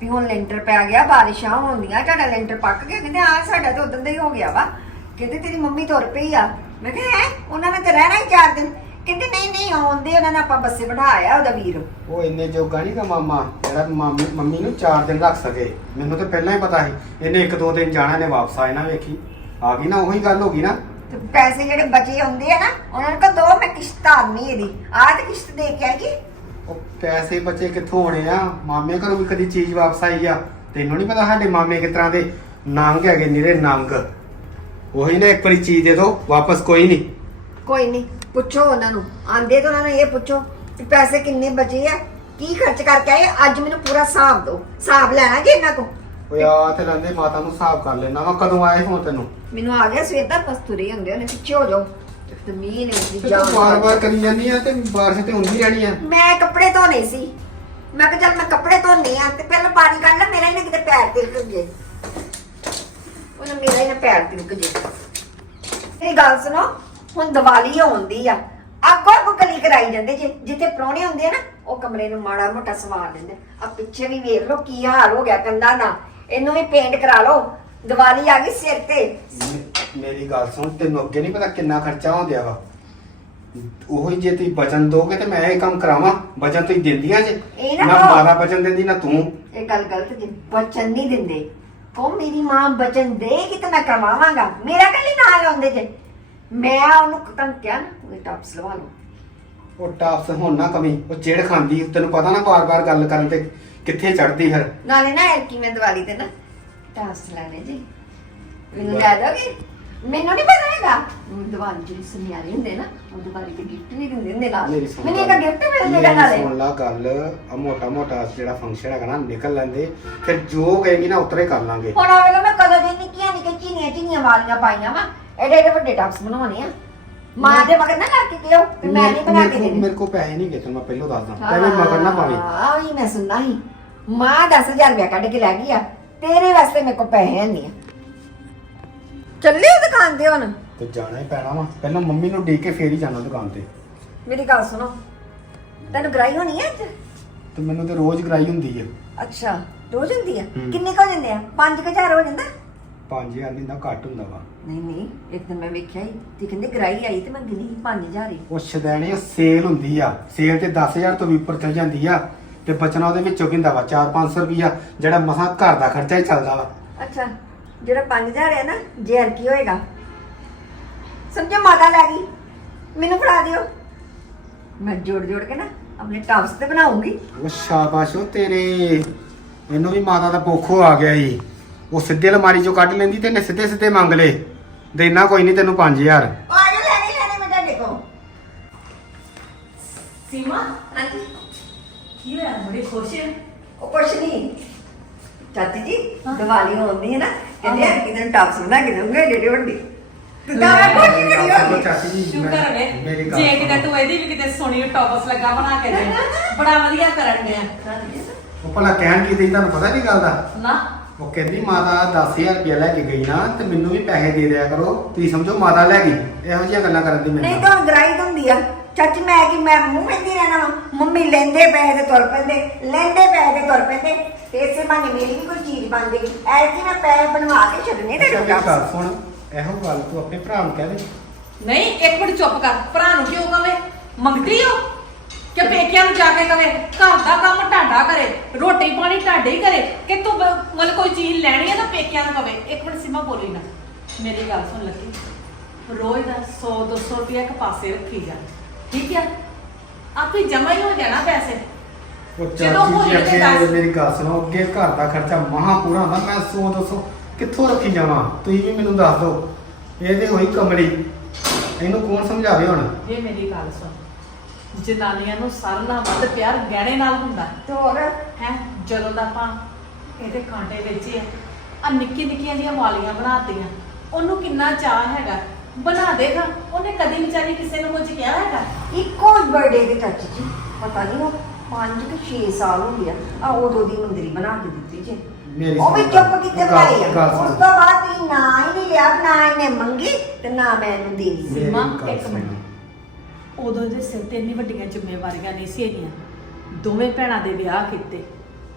Speaker 5: ਵੀ ਹੁਣ ਲੈਂਟਰ ਪੈ ਗਿਆ, ਬਾਰਿਸ਼ਾਂ ਹੁੰਦੀਆਂ, ਤੁਹਾਡਾ ਲੈਂਟਰ ਪੱਕ ਗਿਆ। ਕਹਿੰਦੇ ਆ ਸਾਡਾ ਤਾਂ ਉਦੋਂ ਦਾ ਹੀ ਹੋ ਗਿਆ ਵਾ। ਕਹਿੰਦੇ ਤੇਰੀ ਮੰਮੀ ਤੁਰ ਪਈ ਆ। ਮੈਂ ਕਿਹਾ ਹੈ ਉਹਨਾਂ ਨੇ ਤਾਂ ਰਹਿਣਾ ਹੀ ਚਾਰ ਦਿਨ। ਕਹਿੰਦੇ ਨਹੀਂ ਨਹੀਂ ਆਉਂਦੇ, ਉਹਨਾਂ ਨੇ ਆਪਾਂ ਬੱਸੇ ਬਿਠਾਇਆ ਉਹਦਾ ਵੀਰ।
Speaker 6: ਉਹ ਇੰਨੇ ਜੋਗਾ ਨਹੀਂ ਦਾ ਮਾਮਾ ਜਿਹੜਾ ਮਾਮੀ ਮੰਮੀ ਨੂੰ ਚਾਰ ਦਿਨ ਰੱਖ ਸਕੇ। ਮੈਨੂੰ ਤਾਂ ਪਹਿਲਾਂ ਹੀ ਪਤਾ ਸੀ ਇਹਨੇ ਇੱਕ ਦੋ ਦਿਨ ਜਾਣਾ, ਨੇ ਵਾਪਸ ਆ ਜਾਣਾ। ਵੇਖੀ ਆ ਗਈ ਨਾ, ਉਹੀ ਗੱਲ ਹੋ ਗਈ ਨਾ।
Speaker 5: ਤੇ ਪੈਸੇ ਜਿਹੜੇ ਬਚੇ ਹੁੰਦੇ ਆ ਨਾ ਉਹਨਾਂ ਨੂੰ ਕਹ ਦੋ, ਮੈਂ ਕਿਸ਼ਤ ਆਦਮੀ ਇਹਦੀ ਆਹ ਤੇ ਕਿਸ਼ਤ ਦੇ ਕੇ ਆਈ।
Speaker 6: ਉਹ ਪੈਸੇ ਬੱਚੇ ਕਿੱਥੋਂ ਹੋਣੇ ਆ? ਮਾਮੇ ਘਰੋਂ ਵੀ ਕਦੀ ਚੀਜ਼ ਵਾਪਸ ਆਈ ਆ? ਤੈਨੂੰ ਨਹੀਂ ਪਤਾ ਸਾਡੇ ਮਾਮੇ ਕਿਸ ਤਰ੍ਹਾਂ ਦੇ ਨੰਗ ਹੈਗੇ, ਨਿਰੇ ਨੰਗ। ਉਹੀ ਨਾ ਇੱਕ ਵਾਰੀ ਚੀਜ਼ ਦੇ ਦੋ, ਵਾਪਸ ਕੋਈ ਨਹੀਂ।
Speaker 5: ਕੋਈ ਨਹੀਂ, ਪੁੱਛੋ ਉਹਨਾਂ ਨੂੰ, ਆਂਦੇ ਤਾਂ ਉਹਨਾਂ ਨੂੰ ਇਹ ਪੁੱਛੋ ਕਿ ਪੈਸੇ ਕਿੰਨੇ ਬਚੇ ਆ, ਕੀ ਖਰਚ ਕਰਕੇ ਆਏ। ਅੱਜ ਮੈਨੂੰ ਪੂਰਾ ਹਿਸਾਬ ਦਿਓ, ਹਿਸਾਬ ਲੈਣਾ ਜੀ ਇਹਨਾਂ ਕੋ।
Speaker 6: ਓਏ ਆ ਤੇ ਲੰਦੇ ਮਾਤਾ ਨੂੰ ਹਿਸਾਬ ਕਰ ਲੈਣਾ ਵਾ। ਕਦੋਂ ਆਏ ਹੁਣ ਤੈਨੂੰ?
Speaker 5: ਮੈਨੂੰ ਆ ਗਿਆ ਸਵੇਰ ਦਾ ਪਸਤੂਰੇ ਹੁੰਦੇ, ਉਹਨੇ ਪਿੱਛੇ ਹੋ ਜਾਓ। ਜ਼ਮੀਨ ਦੀ
Speaker 6: ਤੇ
Speaker 5: ਜਾਨ
Speaker 6: ਤੂੰ ਵਾਰ-ਵਾਰ ਕਰੀ ਜਾਂਦੀ ਆ ਤੇ ਬਾਰਿਸ਼ ਤੇ ਹੁੰਦੀ ਰਹਿਣੀ ਆ।
Speaker 5: ਮੈਂ ਕੱਪੜੇ ਧੋਣੇ ਸੀ, ਮੈਂ ਕਿਹਾ ਚੱਲ ਮੈਂ ਕੱਪੜੇ ਧੋਣੇ ਆ ਤੇ ਪਹਿਲਾਂ ਪਾਣੀ ਕੱਢ ਲੈ, ਮੇਰਾ ਹੀ ਨਾ ਕਿਤੇ ਪੈਰ ਤਿਲਕ ਜੇ। ਉਹਨਾਂ ਮੇਰਾ ਹੀ ਨਾ ਪੈਰ ਤਿਲਕ ਜੇ। ਇਹ ਗੱਲ ਸੁਣੋ, ਹੁਣ ਦੀਵਾਲੀ ਆਉਂਦੀ ਆ, ਅੱਗੋਂ ਅੱਗੋਂ ਕਲੀ ਕਰਾਈ ਜਾਂਦੇ ਜੇ। ਜਿੱਥੇ ਪ੍ਰਾਹੁਣੇ ਹੁੰਦੇ ਆ ਨਾ ਉਹ ਕਮਰੇ ਨੂੰ ਮਾੜਾ ਮੋਟਾ ਸਵਾਰ ਦਿੰਦੇ। ਆ ਪਿੱਛੇ ਵੀ ਵੇਖ ਲਓ ਕੀ ਹਾਲ ਹੋ ਗਿਆ ਕੰਧਾਂ ਦਾ, ਇਹਨੂੰ ਵੀ ਪੇਂਟ ਕਰਾ ਲਓ। ਦੀਵਾਲੀ ਆ ਗਈ ਸਿਰ ਤੇ।
Speaker 6: ਮੇ- ਮੇਰੀ ਗੱਲ ਸੁਣ, ਤੈਨੂੰ ਅੱਗੇ ਨਹੀਂ ਪਤਾ ਕਿੰਨਾ ਖਰਚਾ ਹੁੰਦਿਆ ਵਾ। ਉਹੀ ਜੇ ਤੁਸੀਂ ਬਚਨ ਦੋਗੇ ਤੇ ਮੈਂ ਇਹ ਕੰਮ ਕਰਾਵਾਂ। ਬਚਨ ਤੁਸੀਂ ਦਿੰਦੀਆਂ ਜੇ,
Speaker 5: ਇਹ ਨਾ
Speaker 6: ਨਾ
Speaker 5: ਕਹੋ।
Speaker 6: ਮਾਤਾ ਬਚਨ ਦਿੰਦੀ ਨਾ ਤੂੰ।
Speaker 5: ਇਹ ਗੱਲ ਗਲਤ ਜੀ, ਬਚਨ ਨਹੀਂ ਦਿੰਦੇ। ਕੋ ਮੇਰੀ ਮਾਂ ਬਚਨ ਦੇਗੀ ਤੇ ਮੈਂ ਕਰਵਾਵਾਂਗਾ। ਮੇਰਾ ਕੱਲੀ ਨਾਲ ਆਉਂਦੇ ਜੇ। ਮੈਂ ਉਹਨੂੰ ਤੁਹਾਨੂੰ ਕਿਹਾ ਨਾ ਉਹ ਟਾਪਸ ਲਵਾ ਲਓ।
Speaker 6: ਉਹ ਟਾਪਸ ਹੁਣ ਨਾ ਕਮੀ, ਉਹ ਚਿੜ ਖਾਂਦੀ। ਤੈਨੂੰ ਪਤਾ ਨਾ ਬਾਰ-ਬਾਰ ਗੱਲ ਕਰਨ ਤੇ ਕਿੱਥੇ ਚੜਦੀ ਫਿਰ।
Speaker 5: ਨਾਲੇ ਨਾ ਐਰਕੀ ਮੈਂ ਦੀਵਾਲੀ ਤੇ ਨਾ ਟਾਪਸ ਲੈਣੇ ਜੀ, ਮੈਨੂੰ ਲੈ ਦੋਗੇ? ਮੈਨੂੰ ਨਹੀਂ ਪਤਾ ਹੈਗਾ, ਦੀਵਾਲੀ ਜਿਹੜੀ ਸੁਨਿਆਰੇ ਹੁੰਦੇ ਨਾ ਉਹ ਦੀਵਾਲੀ ਤੇ ਗਿਫਟ ਵੀ ਦਿੰਦੇ ਹੁੰਦੇ ਨਾਲ।
Speaker 6: ਮੇਰੀ ਸੁਣ
Speaker 5: ਮੈਨੂੰ
Speaker 6: ਗੱਲ।
Speaker 5: ਇੱਕ ਗਿਫਟ ਮਿਲ ਜਾਏਗਾ
Speaker 6: ਮੇਰੀ
Speaker 5: ਨਾਲੇ।
Speaker 6: ਸੁਣ ਲਾ ਗੱਲ, ਆ ਮੋਟਾ ਮੋਟਾ ਜਿਹੜਾ ਫੰਕਸ਼ਨ ਹੈਗਾ ਨਾ ਨਿਕਲ ਲੈਂਦੇ, ਫਿਰ ਜੋ ਕਹੇਗੀ ਨਾ ਉਤਰੇ ਕਰ ਲਾਂਗੇ।
Speaker 5: ਹੁਣ ਆ ਵੇਲੇ ਮੈਂ ਕਦੋਂ ਦੀ ਨਿੱਕੀਆਂ ਨਿੱਕੀਆਂ ਚੀਨੀਆਂ ਚੀਨੀਆਂ ਵਾਲੀਆਂ ਪਾਈਆਂ ਵਾ, ਐਡੇ ਐਡੇ ਵੱਡੇ ਟਾਪਸ ਬਣਾਉਣੇ ਆ। ਮਾਂ ਦੇ ਮਗਰ ਨਾ ਲੱਗ ਕੇ ਕਿਉਂ ਤੇ ਮੈਂ ਨਹੀਂ ਬਣਾ ਕੇ ਦੇਣੇ।
Speaker 6: ਮੇਰੇ ਕੋਲ ਪੈਸੇ ਨਹੀਂ ਗਏ, ਤੈਨੂੰ ਮੈਂ ਪਹਿਲਾਂ ਦੱਸਦਾ। ਤੈਨੂੰ ਮਗਰ ਨਾ ਪਾਵੀਂ।
Speaker 5: ਹਾਂ ਉਹੀ ਮੈਂ ਸੁਣਨਾ ਸੀ, ਮਾਂ ਦਸ ਹਜ਼ਾਰ ਰੁਪਇਆ ਕੱਢ ਕੇ ਲੈ ਗਈ ਆ, ਤੇਰੇ ਵਾਸਤੇ ਮੇਰੇ ਕੋਲ ਪੈਸੇ ਨਹੀਂ ਆ। ਚੱਲੇ ਉਹ ਦੁਕਾਨ ਤੇ ਹੁਣ?
Speaker 6: ਤੇ ਜਾਣਾ ਹੀ ਪੈਣਾ ਵਾ। ਪਹਿਲਾਂ ਮੰਮੀ ਨੂੰ ਡੇ ਕੇ ਫੇਰ ਹੀ ਜਾਣਾ ਦੁਕਾਨ ਤੇ।
Speaker 5: ਮੇਰੀ ਗੱਲ ਸੁਣੋ, ਤੈਨੂੰ ਗਰਾਈ ਹੋਣੀ ਹੈ ਅੱਜ?
Speaker 6: ਤੇ ਮੈਨੂੰ ਤੇ ਰੋਜ਼ ਗਰਾਈ ਹੁੰਦੀ ਆ।
Speaker 5: ਅੱਛਾ ਰੋਜ਼ ਹੁੰਦੀ ਆ?
Speaker 6: ਹੂੰ।
Speaker 5: ਕਿੰਨੇ ਕੁ ਹੋ ਜਾਂਦੇ ਆ? ਪੰਜ ਕੁ ਹਜ਼ਾਰ ਹੋ ਜਾਂਦਾ?
Speaker 6: ਪੰਜ ਹਜ਼ਾਰ ਨਹੀਂ ਦਾ ਘੱਟ ਹੁੰਦਾ ਵਾ।
Speaker 5: ਨਹੀਂ ਨਹੀਂ, ਇੱਕ ਦਿਨ ਮੈਂ ਵੇਖਿਆ ਹੀ ਤੇ ਕਹਿੰਦੇ ਗਰਾਈ ਆਈ ਤੇ ਮੈਂ ਗਿਣੀ ਸੀ ਪੰਜ ਹਜ਼ਾਰ ਹੀ।
Speaker 6: ਉਹ ਸ਼ਦੈਣੇ ਸੇਲ ਹੁੰਦੀ ਆ, ਸੇਲ ਤੇ ਦਸ ਹਜ਼ਾਰ ਤੋਂ ਵੀ ਉੱਪਰ ਚਲ ਜਾਂਦੀ ਆ। ਤੇ ਬਚਣਾ ਉਹਦੇ ਵਿੱਚੋਂ ਕਿੰਦਾ ਵਾ ਚਾਰ ਪੰਜ ਸੌ ਰੁਪਈਆ, ਜਿਹੜਾ ਮਸਾਂ ਘਰ ਦਾ ਖਰਚਾ ਹੀ ਚੱਲਦਾ ਵਾ।
Speaker 5: ਅੱਛਾ ਜਿਹੜਾ ਪੰਜ ਹਜ਼ਾਰ ਹੈ ਨਾ, ਜ਼ਹਿਰ ਕੀ ਹੋਏਗਾ? ਸਮਝੋ ਮਾਤਾ ਲੈ ਗਈ, ਮੈਨੂੰ ਫੜਾ ਦਿਓ, ਮੈਂ ਜੋੜ ਜੋੜ ਕੇ ਨਾ ਆਪਣੇ ਟਾਪਸ ਤੇ ਬਣਾਉਂਗੀ।
Speaker 6: ਉਹ ਸ਼ਾਬਾਸ਼ ਉਹ ਤੇਰੇ। ਇਹਨੂੰ ਵੀ ਮਾਤਾ ਦਾ ਪੋਖੋ ਆ ਗਿਆ ਈ। ਉਹ ਸਿੱਧੇ ਅਲਮਾਰੀ ਚੋਂ ਕੱਢ ਲੈਂਦੀ ਤੇ ਇਹਨੇ ਸਿੱਧੇ ਸਿੱਧੇ ਮੰਗ ਲਏ। ਦੇਣਾ ਕੋਈ ਨਹੀਂ ਤੈਨੂੰ ਪੰਜ ਹਜ਼ਾਰ।
Speaker 5: ਆ ਜਾ ਲੈਣੇ ਲੈਣੇ ਮੈਂ ਤੁਹਾਡੇ ਕੋਲ।
Speaker 7: ਸੀਮਾ
Speaker 5: ਹਾਂਜੀ
Speaker 7: ਕੀ ਲੈ ਬੜੀ ਖੁਸ਼ ਹੈ।
Speaker 5: ਉਹ ਕੁਛ ਨਹੀਂ ਚਾਚੀ ਜੀ, ਦੀਵਾਲੀ ਆਉਂਦੀ ਹੈ ਨਾ, ਕਹਿੰਦੇ ਆ ਕਿਦਾਂ ਟਾਪਸ ਬਣਾ ਕੇ ਦਊਂਗੇ ਜਿਹੜੇ ਵੱਡੇ। ਤੇ ਤਾਂ ਮੈਂ ਖੁਸ਼ ਬੜੀ ਹੋ ਗਈ।
Speaker 6: ਚਾਚੀ ਜੀ
Speaker 7: ਸ਼ੁਕਰ ਵੇ
Speaker 6: ਮੇਰੀ ਗੱਲ
Speaker 7: ਜੇ
Speaker 6: ਸੁਣੋ।
Speaker 7: ਕਿਤੇ ਤੂੰ ਇਹਦੀ ਵੀ ਕਿਤੇ ਸੋਹਣੀ ਟੌਪਸ ਲੱਗਾ ਬਣਾ ਕੇ ਦੇ, ਬੜਾ ਵਧੀਆ ਕਰਨ ਡਿਆ
Speaker 6: ਉਹ ਭਲਾ ਕਹਿਣ ਕੀ ਦੀ ਤੁਹਾਨੂੰ ਪਤਾ ਨਹੀਂ ਗੱਲ ਦਾ।
Speaker 7: ਨਾ।
Speaker 6: ਉਹ ਕਹਿੰਦੀ ਮਾਤਾ ਦਸ ਹਜ਼ਾਰ ਰੁਪਇਆ ਲੈ ਕੇ ਗਈ ਨਾ ਤੇ ਮੈਨੂੰ ਵੀ ਪੈਸੇ ਦੇ ਦਿਆ ਕਰੋ। ਤੁਸੀਂ ਸਮਝੋ ਮਾਤਾ ਲੈ ਗਈ। ਇਹੋ ਜਿਹੀਆਂ ਗੱਲਾਂ ਕਰਨ ਦੀ
Speaker 5: ਨਹੀਂ
Speaker 6: ਮੈਨੂੰ
Speaker 5: ਤਾਂ ਗਰਾਈ ਹੁੰਦੀ ਆ ਚਾਚੀ। ਮੈਂ ਕਿ ਮੈਂ ਮੂੰਹ ਕਹਿੰਦੀ ਰਹਿਣਾ ਵਾ, ਮੰਮੀ ਲੈਂਦੇ ਪੈਸੇ ਤੇ ਤੁਰ ਪੈਂਦੇ, ਲੈਂਦੇ ਪੈਸੇ ਤੇ ਤੁਰ ਪੈਂਦੇ, ਤੇ ਇਸੇ ਬਹਾਨੇ ਮੇਰੀ ਵੀ ਕੋਈ ਚੀਜ਼ ਬਣ ਜਾਏਗੀ। ਐਸੀ ਮੈਂ ਪੈਸੇ ਬਣਵਾ ਕੇ ਛੱਡਨੇ ਤੇ
Speaker 6: ਅੱਛਾ, ਮੇਰੀ ਗੱਲ ਸੁਣ, ਇਹੋ ਗੱਲ ਤੂੰ ਆਪਣੇ ਭਰਾ ਨੂੰ ਕਹਿ ਦੇ।
Speaker 7: ਨਹੀਂ ਇੱਕ ਮਿੰਟ ਚੁੱਪ ਕਰ। ਭਰਾ ਨੂੰ ਕਿਉਂ ਕਵੇ? ਮੰਗਦੀ ਹੋ ਕਿ ਪੇਕਿਆਂ ਨੂੰ ਜਾ ਕੇ ਕਵੇ ਘਰ ਦਾ ਕੰਮ ਢਾਡਾ ਕਰੇ, ਰੋਟੀ ਪਾਣੀ ਢਾਡੇ ਹੀ ਕਰੇ, ਕਿ ਤੂੰ ਬ- ਮਤਲਬ ਕੋਈ ਚੀਜ਼ ਲੈਣੀ ਹੈ ਤਾਂ ਪੇਕਿਆਂ ਨੂੰ ਕਵੇ। ਇੱਕ ਮਿੰਟ ਸੀਮਾ ਬੋਲੀ ਨਾ, ਮੇਰੀ ਗੱਲ ਸੁਣ ਲੱਗੀ। ਰੋਜ਼ ਦਾ ਸੌ ਦੋ ਸੌ ਰੁਪਇਆ ਇੱਕ ਪਾਸੇ ਰੱਖੀ ਜਾ, ਠੀਕ ਹੈ? ਆਪੇ ਜਮਾ ਹੀ ਹੋ ਜਾਣਾ ਪੈਸੇ।
Speaker 6: ਉਹ
Speaker 7: ਜਦੋਂ
Speaker 6: ਚਾਚੀ
Speaker 7: ਹੋ
Speaker 6: ਜੀ
Speaker 7: ਜਾਏ ਤੇ
Speaker 6: ਅੱਗੇ
Speaker 7: ਦੱਸ।
Speaker 6: ਮੇਰੀ ਗੱਲ ਸੁਣੋ, ਅੱਗੇ ਘਰ ਦਾ ਖਰਚਾ ਮਹਾ ਪੂਰਾ ਹੁੰਦਾ। ਮੈਂ ਸੌ ਦੋ ਸੌ ਕਿੱਥੋਂ ਰੱਖੀ ਜਾਵਾਂ? ਤੁਸੀਂ ਵੀ ਮੈਨੂੰ ਦੱਸ ਦਿਓ। ਇਹ ਤੇ ਹੋਈ ਕਮਲੀ, ਇਹਨੂੰ ਕੌਣ ਸਮਝਾਵੇ ਹੁਣ?
Speaker 7: ਇਹ ਮੇਰੀ ਗੱਲ ਸੁਣ, ਜਨਾਨੀਆਂ ਨੂੰ ਸਾਰਿਆਂ ਨਾਲੋਂ ਵੱਧ ਪਿਆਰ ਗਹਿਣੇ ਨਾਲ ਹੁੰਦਾ
Speaker 5: ਤੇ ਹੋਰ
Speaker 7: ਹੈ। ਜਦੋਂ ਦਾ ਆਪਾਂ ਇਹਦੇ ਕਾਂਟੇ ਵੇਚੇ ਆ, ਆ ਨਿੱਕੀ ਨਿੱਕੀਆਂ ਜਿਹੀਆਂ ਵਾਲੀਆਂ ਬਣਾਤੀਆਂ, ਉਹਨੂੰ ਕਿੰਨਾ ਚਾਹ ਹੈਗਾ। ਬਣਾ ਦੇਗਾ, ਉਹਨੇ ਕਦੀ ਵਿਚਾਰੀ ਕਿਸੇ ਨੂੰ ਕੁਝ ਕਿਹਾ ਹੈਗਾ?
Speaker 5: ਇੱਕੋ ਹੀ ਬਰਥਡੇ ਦੇ ਚਾਚੀ ਜੀ, ਪਤਾ ਨਹੀਂ ਉਹ ਪੰਜ ਕਿ ਛੇ ਸਾਲ ਹੋ ਗਿਆ ਆ ਉਦੋਂ ਦੀ ਮੁੰਦਰੀ ਬਣਾ ਕੇ ਦਿੱਤੀ ਜੀ।
Speaker 6: ਮੇਰੀ
Speaker 5: ਉਹ ਵੀ
Speaker 6: ਸੁਣ
Speaker 5: ਚੁੱਪ
Speaker 6: ਗੱਲ-
Speaker 5: ਕੀਤੇ
Speaker 6: ਗੱਲ-
Speaker 5: ਬਣਾਈ ਆ।
Speaker 6: ਗੱਲ
Speaker 5: ਉਸ
Speaker 6: ਸੁਣ।
Speaker 5: ਤੋਂ ਬਾਅਦ ਹੀ ਨਾ ਹੀ ਨਹੀਂ ਲਿਆ, ਨਾ ਇਹਨੇ ਮੰਗੀ ਤੇ ਨਾ ਮੈਂ ਇਹਨੂੰ ਦੇਣੀ ਸੀ।
Speaker 6: ਮੇਰੀ
Speaker 7: ਸੀਮਾ,
Speaker 6: ਗੱਲ
Speaker 7: ਇੱਕ
Speaker 6: ਸੁਣ।
Speaker 7: ਮਿੰਟ। ਉਦੋਂ ਦੇ ਸਿਰ ਤੇ ਇੰਨੀ ਵੱਡੀਆਂ ਜ਼ਿੰਮੇਵਾਰੀਆਂ ਨਹੀਂ ਸੀ ਇਹਦੀਆਂ। ਦੋਵੇਂ ਭੈਣਾਂ ਦੇ ਵਿਆਹ ਕੀਤੇ,